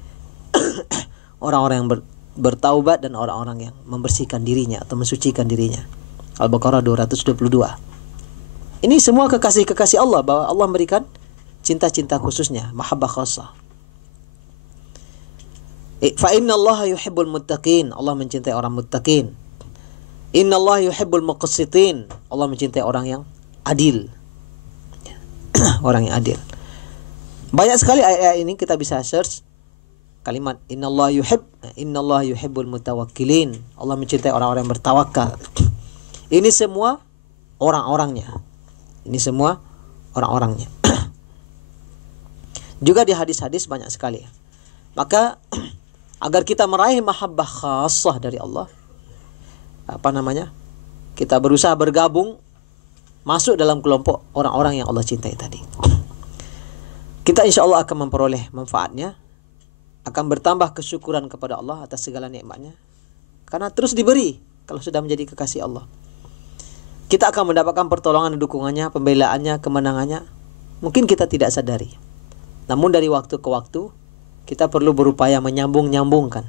orang-orang yang bertaubat dan orang-orang yang membersihkan dirinya atau mensucikan dirinya. Al-Baqarah 222. Ini semua kekasih-kekasih Allah, bahwa Allah memberikan cinta-cinta khususnya, mahabbah khassah. Fa innallaha yuhibbul muttaqin. Allah mencintai orang muttaqin. Innallaha yuhibbul muqsitin. Allah mencintai orang yang adil. Orang yang adil. Banyak sekali ayat-ayat ini kita bisa search kalimat innallaha yuhibbul mutawakkilin. Allah mencintai orang-orang yang bertawakal. Ini semua orang-orangnya. Ini semua orang-orangnya. Juga di hadis-hadis banyak sekali. Maka agar kita meraih mahabbah khassah dari Allah, kita berusaha bergabung masuk dalam kelompok orang-orang yang Allah cintai tadi. Kita insya Allah akan memperoleh manfaatnya, akan bertambah kesyukuran kepada Allah atas segala nikmatnya, karena terus diberi kalau sudah menjadi kekasih Allah. Kita akan mendapatkan pertolongan dan dukungannya, pembelaannya, kemenangannya. Mungkin kita tidak sadari. Namun dari waktu ke waktu kita perlu berupaya menyambung-nyambungkan.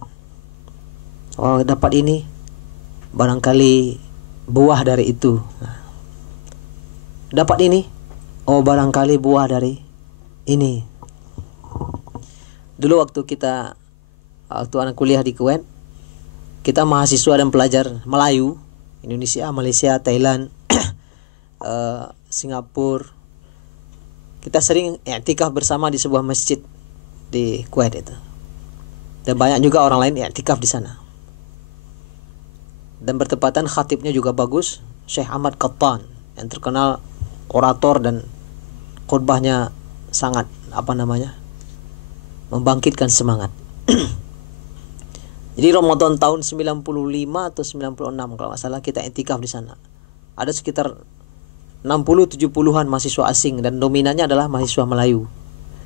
Oh, dapat ini, barangkali buah dari itu. Dapat ini, oh barangkali buah dari ini. Dulu waktu anak kuliah di Kuwait, kita mahasiswa dan pelajar Melayu, Indonesia, Malaysia, Thailand, Singapura, kita sering i'tikaf bersama di sebuah masjid di Kuwait itu. Dan banyak juga orang lain i'tikaf di sana. Dan bertepatan khatibnya juga bagus, Syekh Ahmad Qattan, yang terkenal orator dan khutbahnya sangat membangkitkan semangat. Jadi Ramadan tahun 95 atau 96 kalau nggak salah kita i'tikaf di sana. Ada sekitar 60-70-an mahasiswa asing dan dominannya adalah mahasiswa Melayu.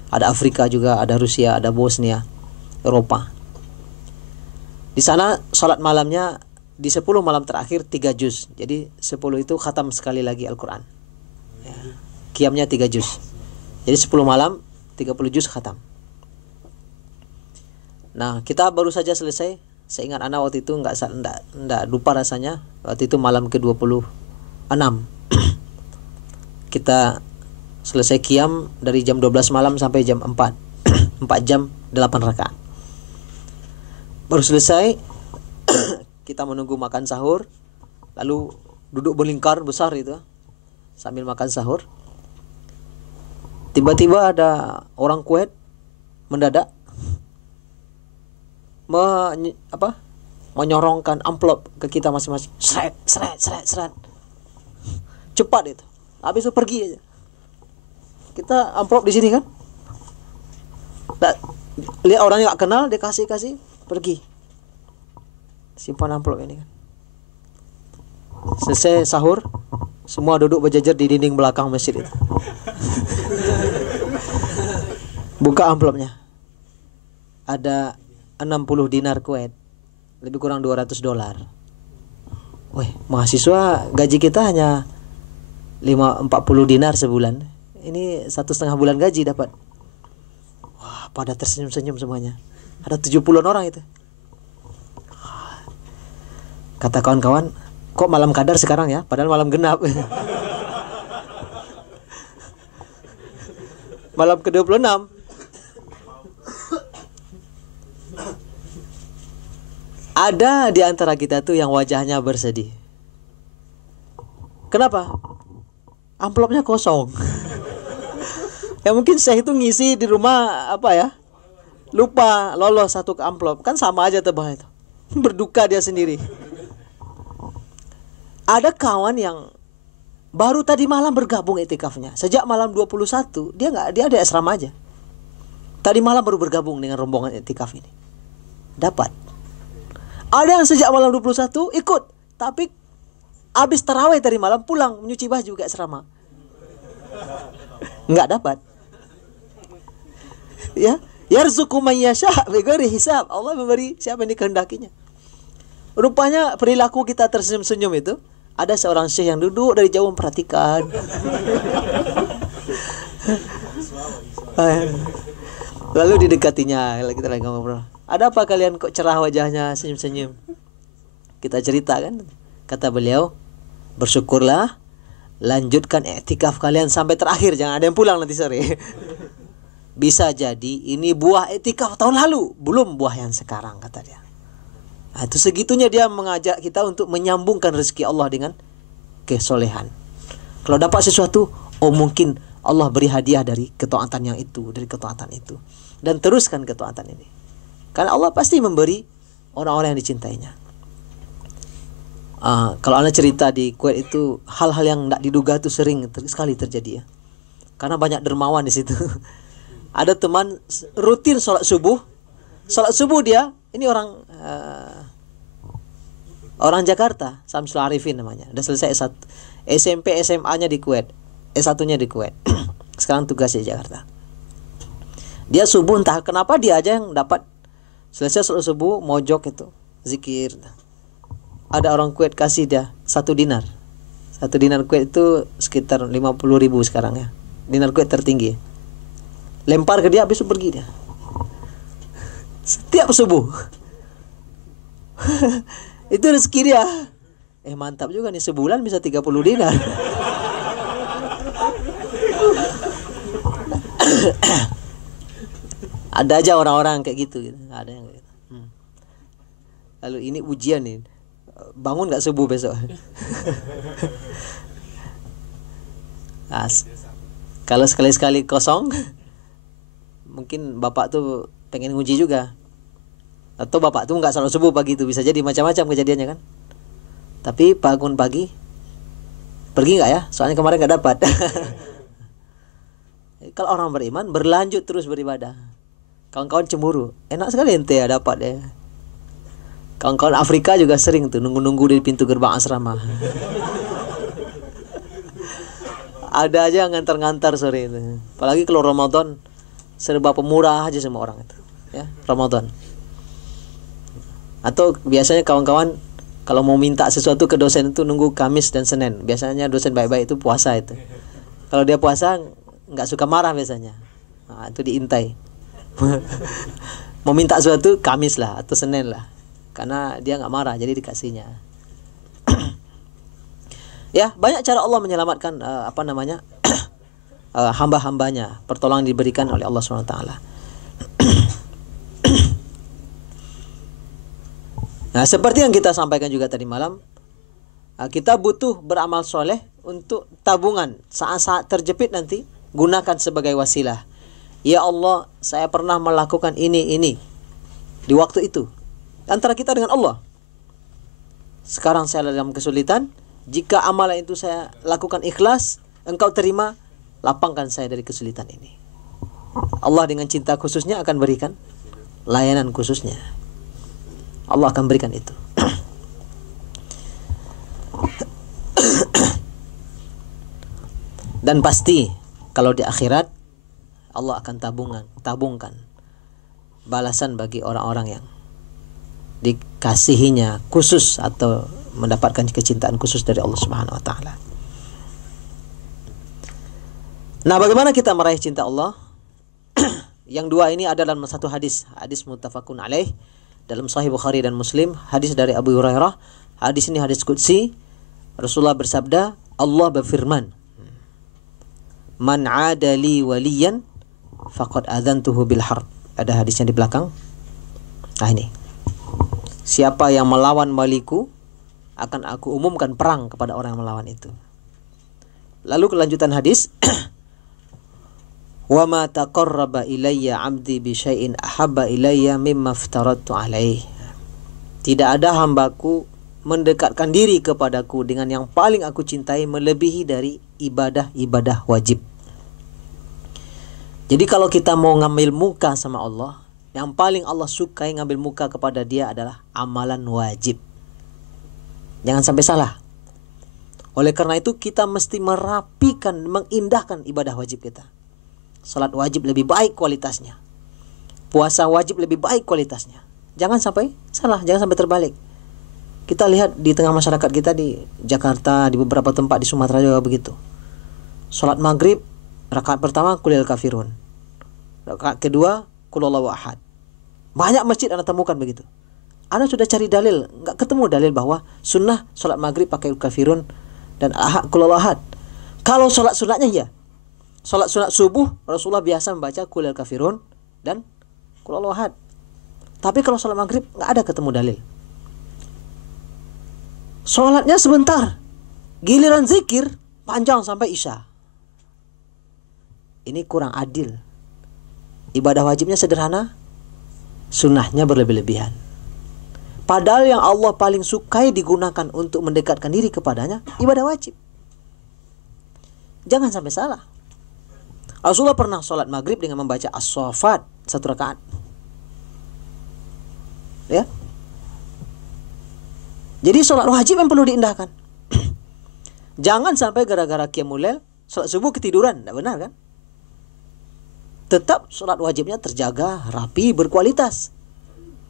Ada Afrika juga, ada Rusia, ada Bosnia, Eropa. Di sana salat malamnya di 10 malam terakhir 3 juz. Jadi 10 itu khatam sekali lagi Al-Quran. Ya. Qiyamnya 3 juz. Jadi 10 malam 30 juz khatam. Nah, kita baru saja selesai. Seingat anak waktu itu enggak lupa rasanya. Waktu itu malam ke-26. Kita selesai qiyam dari jam 12 malam sampai jam 4. 4 jam 8 rakaat. Baru selesai kita menunggu makan sahur, lalu duduk berlingkar besar itu sambil makan sahur. Tiba-tiba ada orang Kuwait mendadak menyorongkan amplop ke kita masing-masing. Seret. Cepat itu. Habis itu pergi aja. Kita amplop di sini kan. Lihat orang yang gak kenal, dia kasih, pergi. Simpan amplop ini kan. Selesai sahur, semua duduk berjajar di dinding belakang masjid itu. Buka amplopnya. Ada 60 dinar Kuwait, lebih kurang $200. Wih, mahasiswa gaji kita hanya 40 dinar sebulan. Ini 1,5 bulan gaji dapat. Wah, pada tersenyum-senyum semuanya. Ada 70-an orang itu. Kata kawan-kawan, kok malam qadar sekarang ya? Padahal malam genap. Malam ke-26. Ada di antara kita tuh yang wajahnya bersedih. Kenapa? Amplopnya kosong. Ya mungkin Syekh itu ngisi di rumah lupa lolos satu ke amplop. Kan sama aja tebah itu. Berduka dia sendiri. Ada kawan yang baru tadi malam bergabung iktikafnya. Sejak malam 21 dia ada asrama aja. Tadi malam baru bergabung dengan rombongan iktikaf ini. Dapat. Ada yang sejak malam 21 ikut, tapi habis tarawih tadi malam pulang menyuci baju gak serama. Enggak dapat. Ya, yarzuqu man yasha bighairi hisab. Allah memberi siapa yang dikehendakinya. Rupanya perilaku kita tersenyum-senyum itu, ada seorang syekh yang duduk dari jauh memperhatikan. Lalu didekatinya, kita lagi ngobrol. Ada apa kalian kok cerah wajahnya, senyum-senyum? Kita cerita kan. Kata beliau, bersyukurlah, lanjutkan iktikaf kalian sampai terakhir, jangan ada yang pulang nanti sore. Bisa jadi ini buah iktikaf tahun lalu, belum buah yang sekarang, kata dia. Nah, itu segitunya dia mengajak kita untuk menyambungkan rezeki Allah dengan kesolehan. Kalau dapat sesuatu, oh mungkin Allah beri hadiah dari ketaatan yang itu, dari ketaatan itu. Dan teruskan ketaatan ini. Karena Allah pasti memberi orang-orang yang dicintainya. Kalau Anda cerita di Kuwait itu, hal-hal yang tidak diduga itu sering sekali terjadi ya. Karena banyak dermawan di situ. Ada teman rutin sholat subuh. Sholat subuh dia, ini orang Jakarta, Samsul Arifin namanya. Udah selesai S1, SMP, SMA-nya di Kuwait, S1-nya di Kuwait. Sekarang tugas di Jakarta. Dia subuh entah kenapa dia aja yang dapat. Selesai sholat subuh, mojok itu, zikir. Ada orang Kuwait kasih dia 1 dinar. 1 dinar Kuwait itu sekitar 50.000 sekarang ya. Dinar Kuwait tertinggi. Lempar ke dia, habis itu pergi dia. Setiap subuh. Itu rezeki dia. Mantap juga nih, sebulan bisa 30 dinar. Ada aja orang-orang kayak gitu. Ada yang kayak gitu. Lalu ini ujian nih. Bangun gak subuh besok? Kalau sekali-sekali kosong, mungkin bapak tuh pengen nguji juga. Atau bapak tuh gak salat subuh pagi itu. Bisa jadi macam-macam kejadiannya kan. Tapi bangun pagi, pergi gak ya? Soalnya kemarin gak dapat. Kalau orang beriman, berlanjut terus beribadah. Kawan-kawan cemburu, enak sekali ente ya dapat ya. Kawan-kawan Afrika juga sering tuh nunggu-nunggu di pintu gerbang asrama. Ada aja yang ngantar-ngantar sore itu. Apalagi kalau Ramadan, serba pemurah aja semua orang itu. Ya, Ramadan. Atau biasanya kawan-kawan kalau mau minta sesuatu ke dosen itu nunggu Kamis dan Senin. Biasanya dosen baik-baik itu puasa itu. Kalau dia puasa nggak suka marah biasanya. Nah, itu diintai. Mau minta sesuatu Kamis lah atau Senin lah. Karena dia nggak marah, jadi dikasihnya. Ya, banyak cara Allah menyelamatkan hamba-hambanya. Pertolongan diberikan oleh Allah SWT. Nah, seperti yang kita sampaikan juga tadi malam, kita butuh beramal soleh untuk tabungan. Saat-saat terjepit nanti, gunakan sebagai wasilah. Ya Allah, saya pernah melakukan ini di waktu itu. Antara kita dengan Allah. Sekarang saya dalam kesulitan. Jika amalan itu saya lakukan ikhlas, Engkau terima, lapangkan saya dari kesulitan ini. Allah dengan cinta khususnya akan berikan layanan khususnya. Allah akan berikan itu. Dan pasti kalau di akhirat Allah akan tabungkan balasan bagi orang-orang yang dikasihinya khusus atau mendapatkan kecintaan khusus dari Allah Subhanahu wa taala. Nah, bagaimana kita meraih cinta Allah? Yang dua ini ada dalam satu hadis muttafaqun alaih dalam Sahih Bukhari dan Muslim, hadis dari Abu Hurairah. Hadis ini hadis qudsi. Rasulullah bersabda, Allah berfirman, "Man 'ada li waliyan faqad adzantuhu bil harb." Ada hadisnya di belakang. Nah, ini. Siapa yang melawan waliku, akan aku umumkan perang kepada orang yang melawan itu. Lalu kelanjutan hadis, "Wa ma taqarraba ilayya 'abdi bi syai'in ahabba ilayya mimma aftaradtu 'alaihi." Tidak ada hambaku mendekatkan diri kepadaku dengan yang paling aku cintai melebihi dari ibadah-ibadah wajib. Jadi kalau kita mau ngambil muka sama Allah, yang paling Allah sukai ngambil muka kepada dia adalah amalan wajib. Jangan sampai salah. Oleh karena itu kita mesti merapikan, mengindahkan ibadah wajib kita. Salat wajib lebih baik kualitasnya. Puasa wajib lebih baik kualitasnya. Jangan sampai salah, jangan sampai terbalik. Kita lihat di tengah masyarakat kita di Jakarta, di beberapa tempat di Sumatera juga begitu. Salat maghrib, rakaat pertama Qul Huwal Kafirun. Rakaat kedua Qul Huwallahu Ahad. Banyak masjid Anda temukan begitu. Anda sudah cari dalil, enggak ketemu dalil bahwa sunnah salat maghrib pakai Kafirun dan Qul Huwallahu Ahad. Kalau salat sunatnya ya. Salat sunat subuh Rasulullah biasa membaca Qul Huwal Kafirun dan Qul Huwallahu Ahad. Tapi kalau salat maghrib enggak ada ketemu dalil. Salatnya sebentar, giliran zikir panjang sampai isya. Ini kurang adil. Ibadah wajibnya sederhana, sunnahnya berlebih-lebihan. Padahal yang Allah paling sukai digunakan untuk mendekatkan diri kepadanya, ibadah wajib. Jangan sampai salah. Rasulullah pernah sholat maghrib dengan membaca as-saffat 1 rakaat. Ya. Jadi sholat wajib yang perlu diindahkan. Jangan sampai gara-gara qiyamul lail, sholat subuh ketiduran. Tidak benar kan? Tetap sholat wajibnya terjaga, rapi, berkualitas.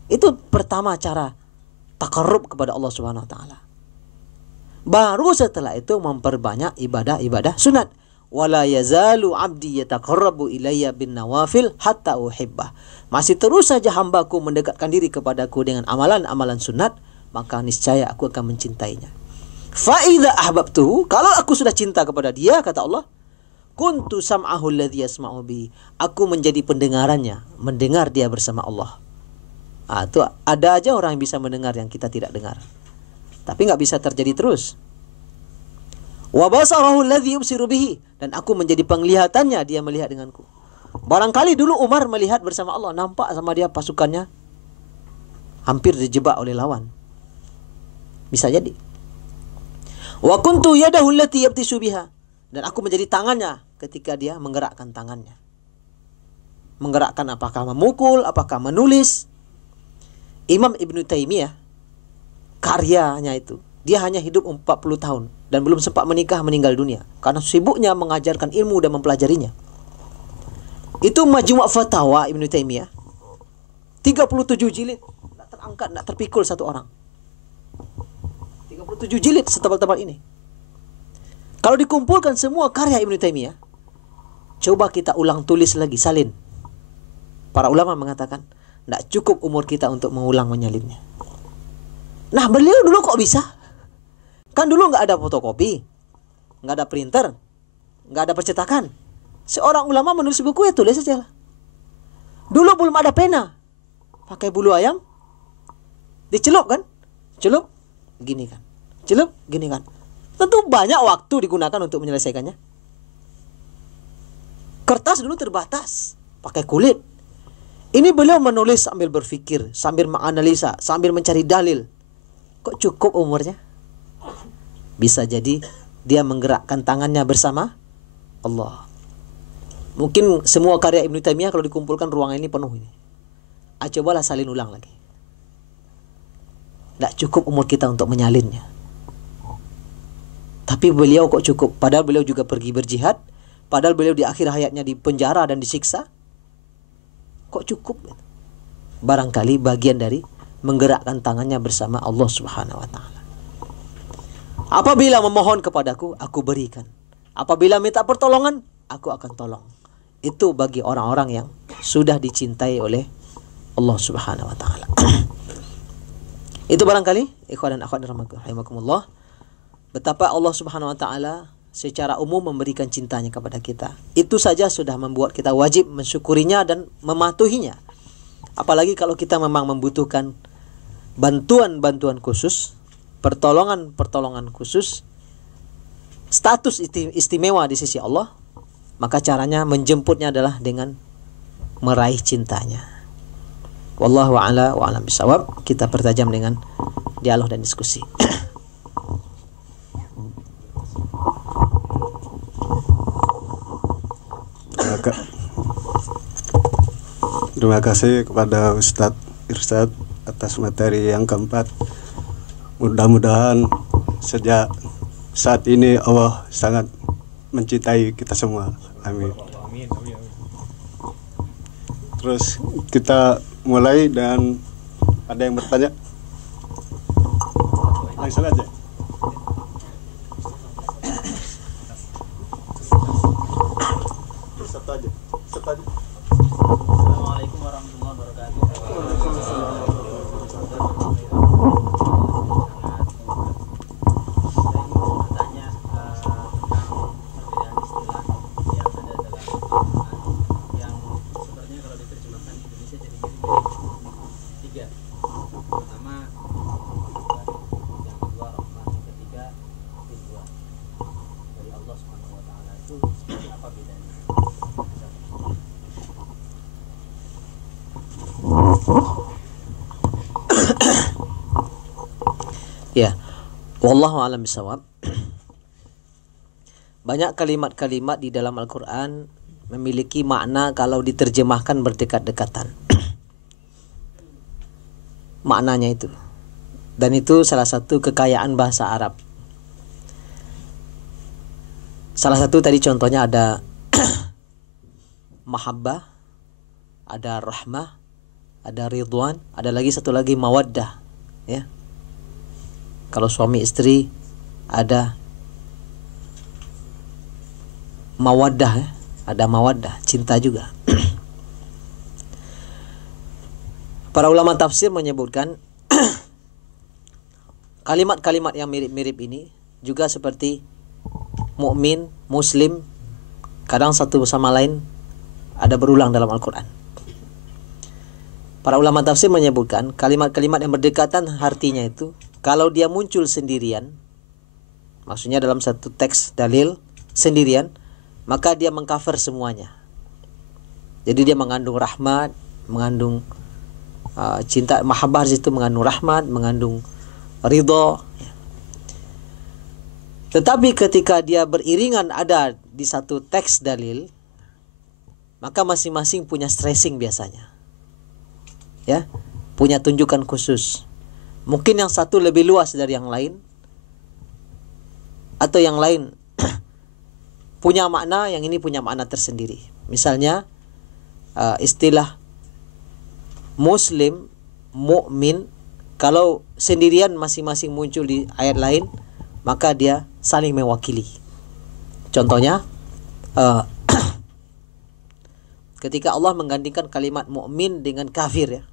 Itu pertama cara takarrub kepada Allah Subhanahu wa taala. Baru setelah itu memperbanyak ibadah-ibadah sunat. Wala yazalu 'abdi yataqarrabu ilayya bin nawafil hatta uhibbah. Masih terus saja hambaku mendekatkan diri kepadaku dengan amalan-amalan sunat, maka niscaya aku akan mencintainya. Fa idza ahbabtuhu, kalau aku sudah cinta kepada dia, kata Allah, kuntu sam'ahu alladhi yasma'u bi. Aku menjadi pendengarannya, mendengar dia bersama Allah. Itu ada aja orang yang bisa mendengar yang kita tidak dengar. Tapi nggak bisa terjadi terus. Wa basarahu alladhi yubsiru bihi, dan aku menjadi penglihatannya, dia melihat denganku. Barangkali dulu Umar melihat bersama Allah, nampak sama dia pasukannya hampir dijebak oleh lawan. Bisa jadi. Wa kuntu yadahu allati yabtisu biha, dan aku menjadi tangannya ketika dia menggerakkan tangannya. Menggerakkan apakah memukul, apakah menulis. Imam Ibnu Taimiyah, karyanya itu, dia hanya hidup 40 tahun dan belum sempat menikah, meninggal dunia karena sibuknya mengajarkan ilmu dan mempelajarinya. Itu Majmu' Fatawa Ibnu Taimiyah, 37 jilid, tidak terangkat, tidak terpikul satu orang. 37 jilid setebal-tebal ini. Kalau dikumpulkan semua karya Ibnu Taimiyah, coba kita ulang tulis lagi, salin. Para ulama mengatakan tidak cukup umur kita untuk mengulang menyalinnya. Nah, beliau dulu kok bisa? Kan dulu nggak ada fotokopi, nggak ada printer, nggak ada percetakan. Seorang ulama menulis buku ya tulis saja lah. Dulu belum ada pena, pakai bulu ayam, dicelup kan, celup, gini kan, celup, gini kan. Tentu banyak waktu digunakan untuk menyelesaikannya. Kertas dulu terbatas, pakai kulit. Ini beliau menulis sambil berpikir, sambil menganalisa, sambil mencari dalil. Kok cukup umurnya? Bisa jadi dia menggerakkan tangannya bersama Allah. Mungkin semua karya Ibnu Taimiyah kalau dikumpulkan ruangan ini penuh ini. Cobalah salin ulang lagi. Tidak cukup umur kita untuk menyalinnya. Tapi beliau kok cukup? Padahal beliau juga pergi berjihad. Padahal beliau di akhir hayatnya di penjara dan disiksa. Kok cukup? Barangkali bagian dari menggerakkan tangannya bersama Allah Subhanahu wa taala. Apabila memohon kepadaku, aku berikan. Apabila minta pertolongan, aku akan tolong. Itu bagi orang-orang yang sudah dicintai oleh Allah Subhanahu wa taala. Itu barangkali ikhwan dan akhwat rahimakumullah, betapa Allah Subhanahu wa taala secara umum memberikan cintanya kepada kita. Itu saja sudah membuat kita wajib mensyukurinya dan mematuhinya. Apalagi kalau kita memang membutuhkan bantuan-bantuan khusus, pertolongan-pertolongan khusus, status istimewa di sisi Allah, maka caranya menjemputnya adalah dengan meraih cintanya. Wallahu a'la wa a'lam bishawab. Kita pertajam dengan dialog dan diskusi. Terima kasih kepada Ustadz Irsyad atas materi yang keempat. Mudah-mudahan sejak saat ini Allah sangat mencintai kita semua. Amin. Amin. Terus kita mulai dan ada yang bertanya? Langsung aja. Satu aja. Assalamualaikum warahmatullahi wabarakatuh. Ya, wallahu a'lam bishawab. Banyak kalimat-kalimat di dalam Al-Quran memiliki makna kalau diterjemahkan berdekat-dekatan. Maknanya itu. Dan itu salah satu kekayaan bahasa Arab. Salah satu tadi contohnya ada mahabbah, ada rahmah, ada ridwan, ada lagi satu lagi mawaddah, ya. Kalau suami istri ada mawaddah, ya. Ada mawaddah, cinta juga. Para ulama tafsir menyebutkan kalimat-kalimat yang mirip-mirip ini juga seperti mukmin, muslim, kadang satu sama lain ada berulang dalam Al-Quran. Para ulama tafsir menyebutkan kalimat-kalimat yang berdekatan artinya itu kalau dia muncul sendirian, maksudnya dalam satu teks dalil sendirian, maka dia mengcover semuanya. Jadi dia mengandung rahmat, mengandung cinta, mahabbah itu mengandung rahmat, mengandung ridho. Tetapi ketika dia beriringan ada di satu teks dalil, maka masing-masing punya stressing biasanya, ya, punya tunjukan khusus. Mungkin yang satu lebih luas dari yang lain, atau yang lain punya makna, yang ini punya makna tersendiri. Misalnya istilah muslim, mukmin, kalau sendirian masing-masing muncul di ayat lain, maka dia saling mewakili. Contohnya ketika Allah menggantikan kalimat mukmin dengan kafir, ya.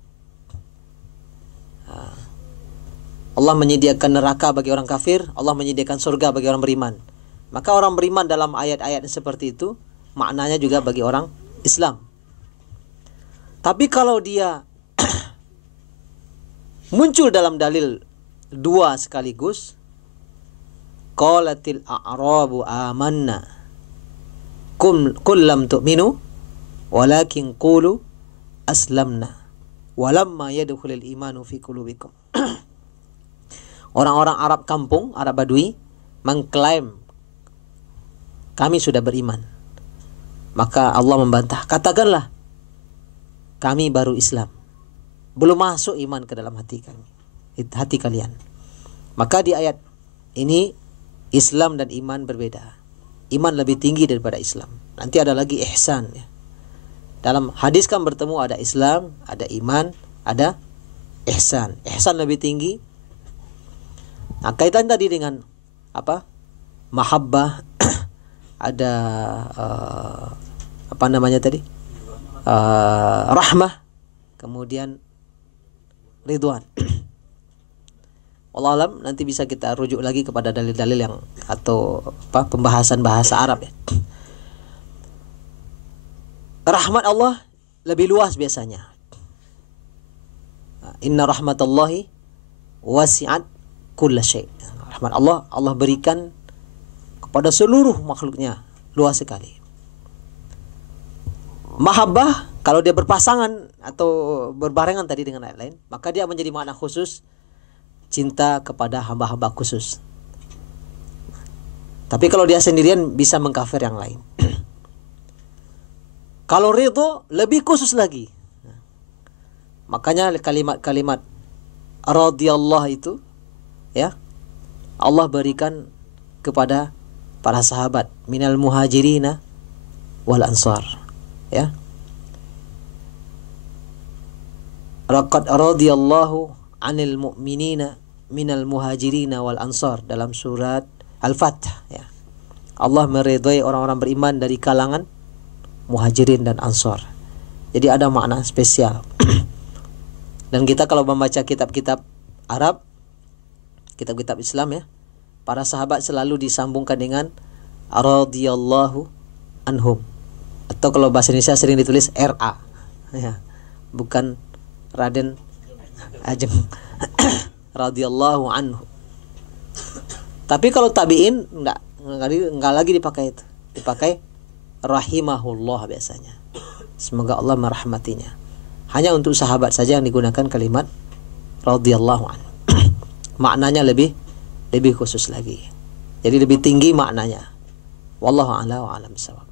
Allah menyediakan neraka bagi orang kafir, Allah menyediakan surga bagi orang beriman. Maka orang beriman dalam ayat-ayat seperti itu maknanya juga bagi orang Islam. Tapi kalau dia muncul dalam dalil dua sekaligus, qalatil a'rabu amanna qul lam tu'minu walakin qulu aslamna walamma yadkhulul imanu fi qulubikum. Orang-orang Arab kampung, Arab Badui mengklaim kami sudah beriman. Maka Allah membantah, katakanlah kami baru Islam, belum masuk iman ke dalam hati kami, hati kalian. Maka di ayat ini Islam dan iman berbeda. Iman lebih tinggi daripada Islam. Nanti ada lagi ihsan, ya. Dalam hadis kan bertemu ada Islam, ada iman, ada ihsan. Ihsan lebih tinggi. Nah, kaitan tadi dengan apa? Mahabbah, ada apa namanya tadi? Rahmah, kemudian ridwan. Wallahu alam, nanti bisa kita rujuk lagi kepada dalil-dalil yang atau apa pembahasan bahasa Arab, ya. Rahmat Allah lebih luas biasanya. Inna rahmatallahi wasi'at kulla syai'. Rahmat Allah, Allah berikan kepada seluruh makhluknya, luas sekali. Mahabbah kalau dia berpasangan atau berbarengan tadi dengan ayat lain, maka dia menjadi makna khusus, cinta kepada hamba-hamba khusus. Tapi kalau dia sendirian bisa mengkafir yang lain. Kalau ridho lebih khusus lagi. Makanya kalimat-kalimat radhiyallahu itu ya Allah berikan kepada para sahabat minal muhajirina wal ansar ya. Laqad radhiyallahu 'anil mu'minina minal muhajirina wal ansar dalam surat Al-Fath ya. Allah meridhai orang-orang beriman dari kalangan muhajirin dan ansar. Jadi ada makna spesial. Dan kita kalau membaca kitab-kitab Arab, kitab-kitab Islam ya, para sahabat selalu disambungkan dengan radhiyallahu anhum. Atau kalau bahasa Indonesia sering ditulis RA ya. Bukan Raden Ajeng. Radhiyallahu anhu. Tapi kalau tabi'in enggak lagi dipakai itu. Dipakai rahimahullah biasanya. Semoga Allah merahmatinya. Hanya untuk sahabat saja yang digunakan kalimat radhiyallahu anhu. Maknanya lebih khusus lagi. Jadi lebih tinggi maknanya. Wallahu a'lam bishawab.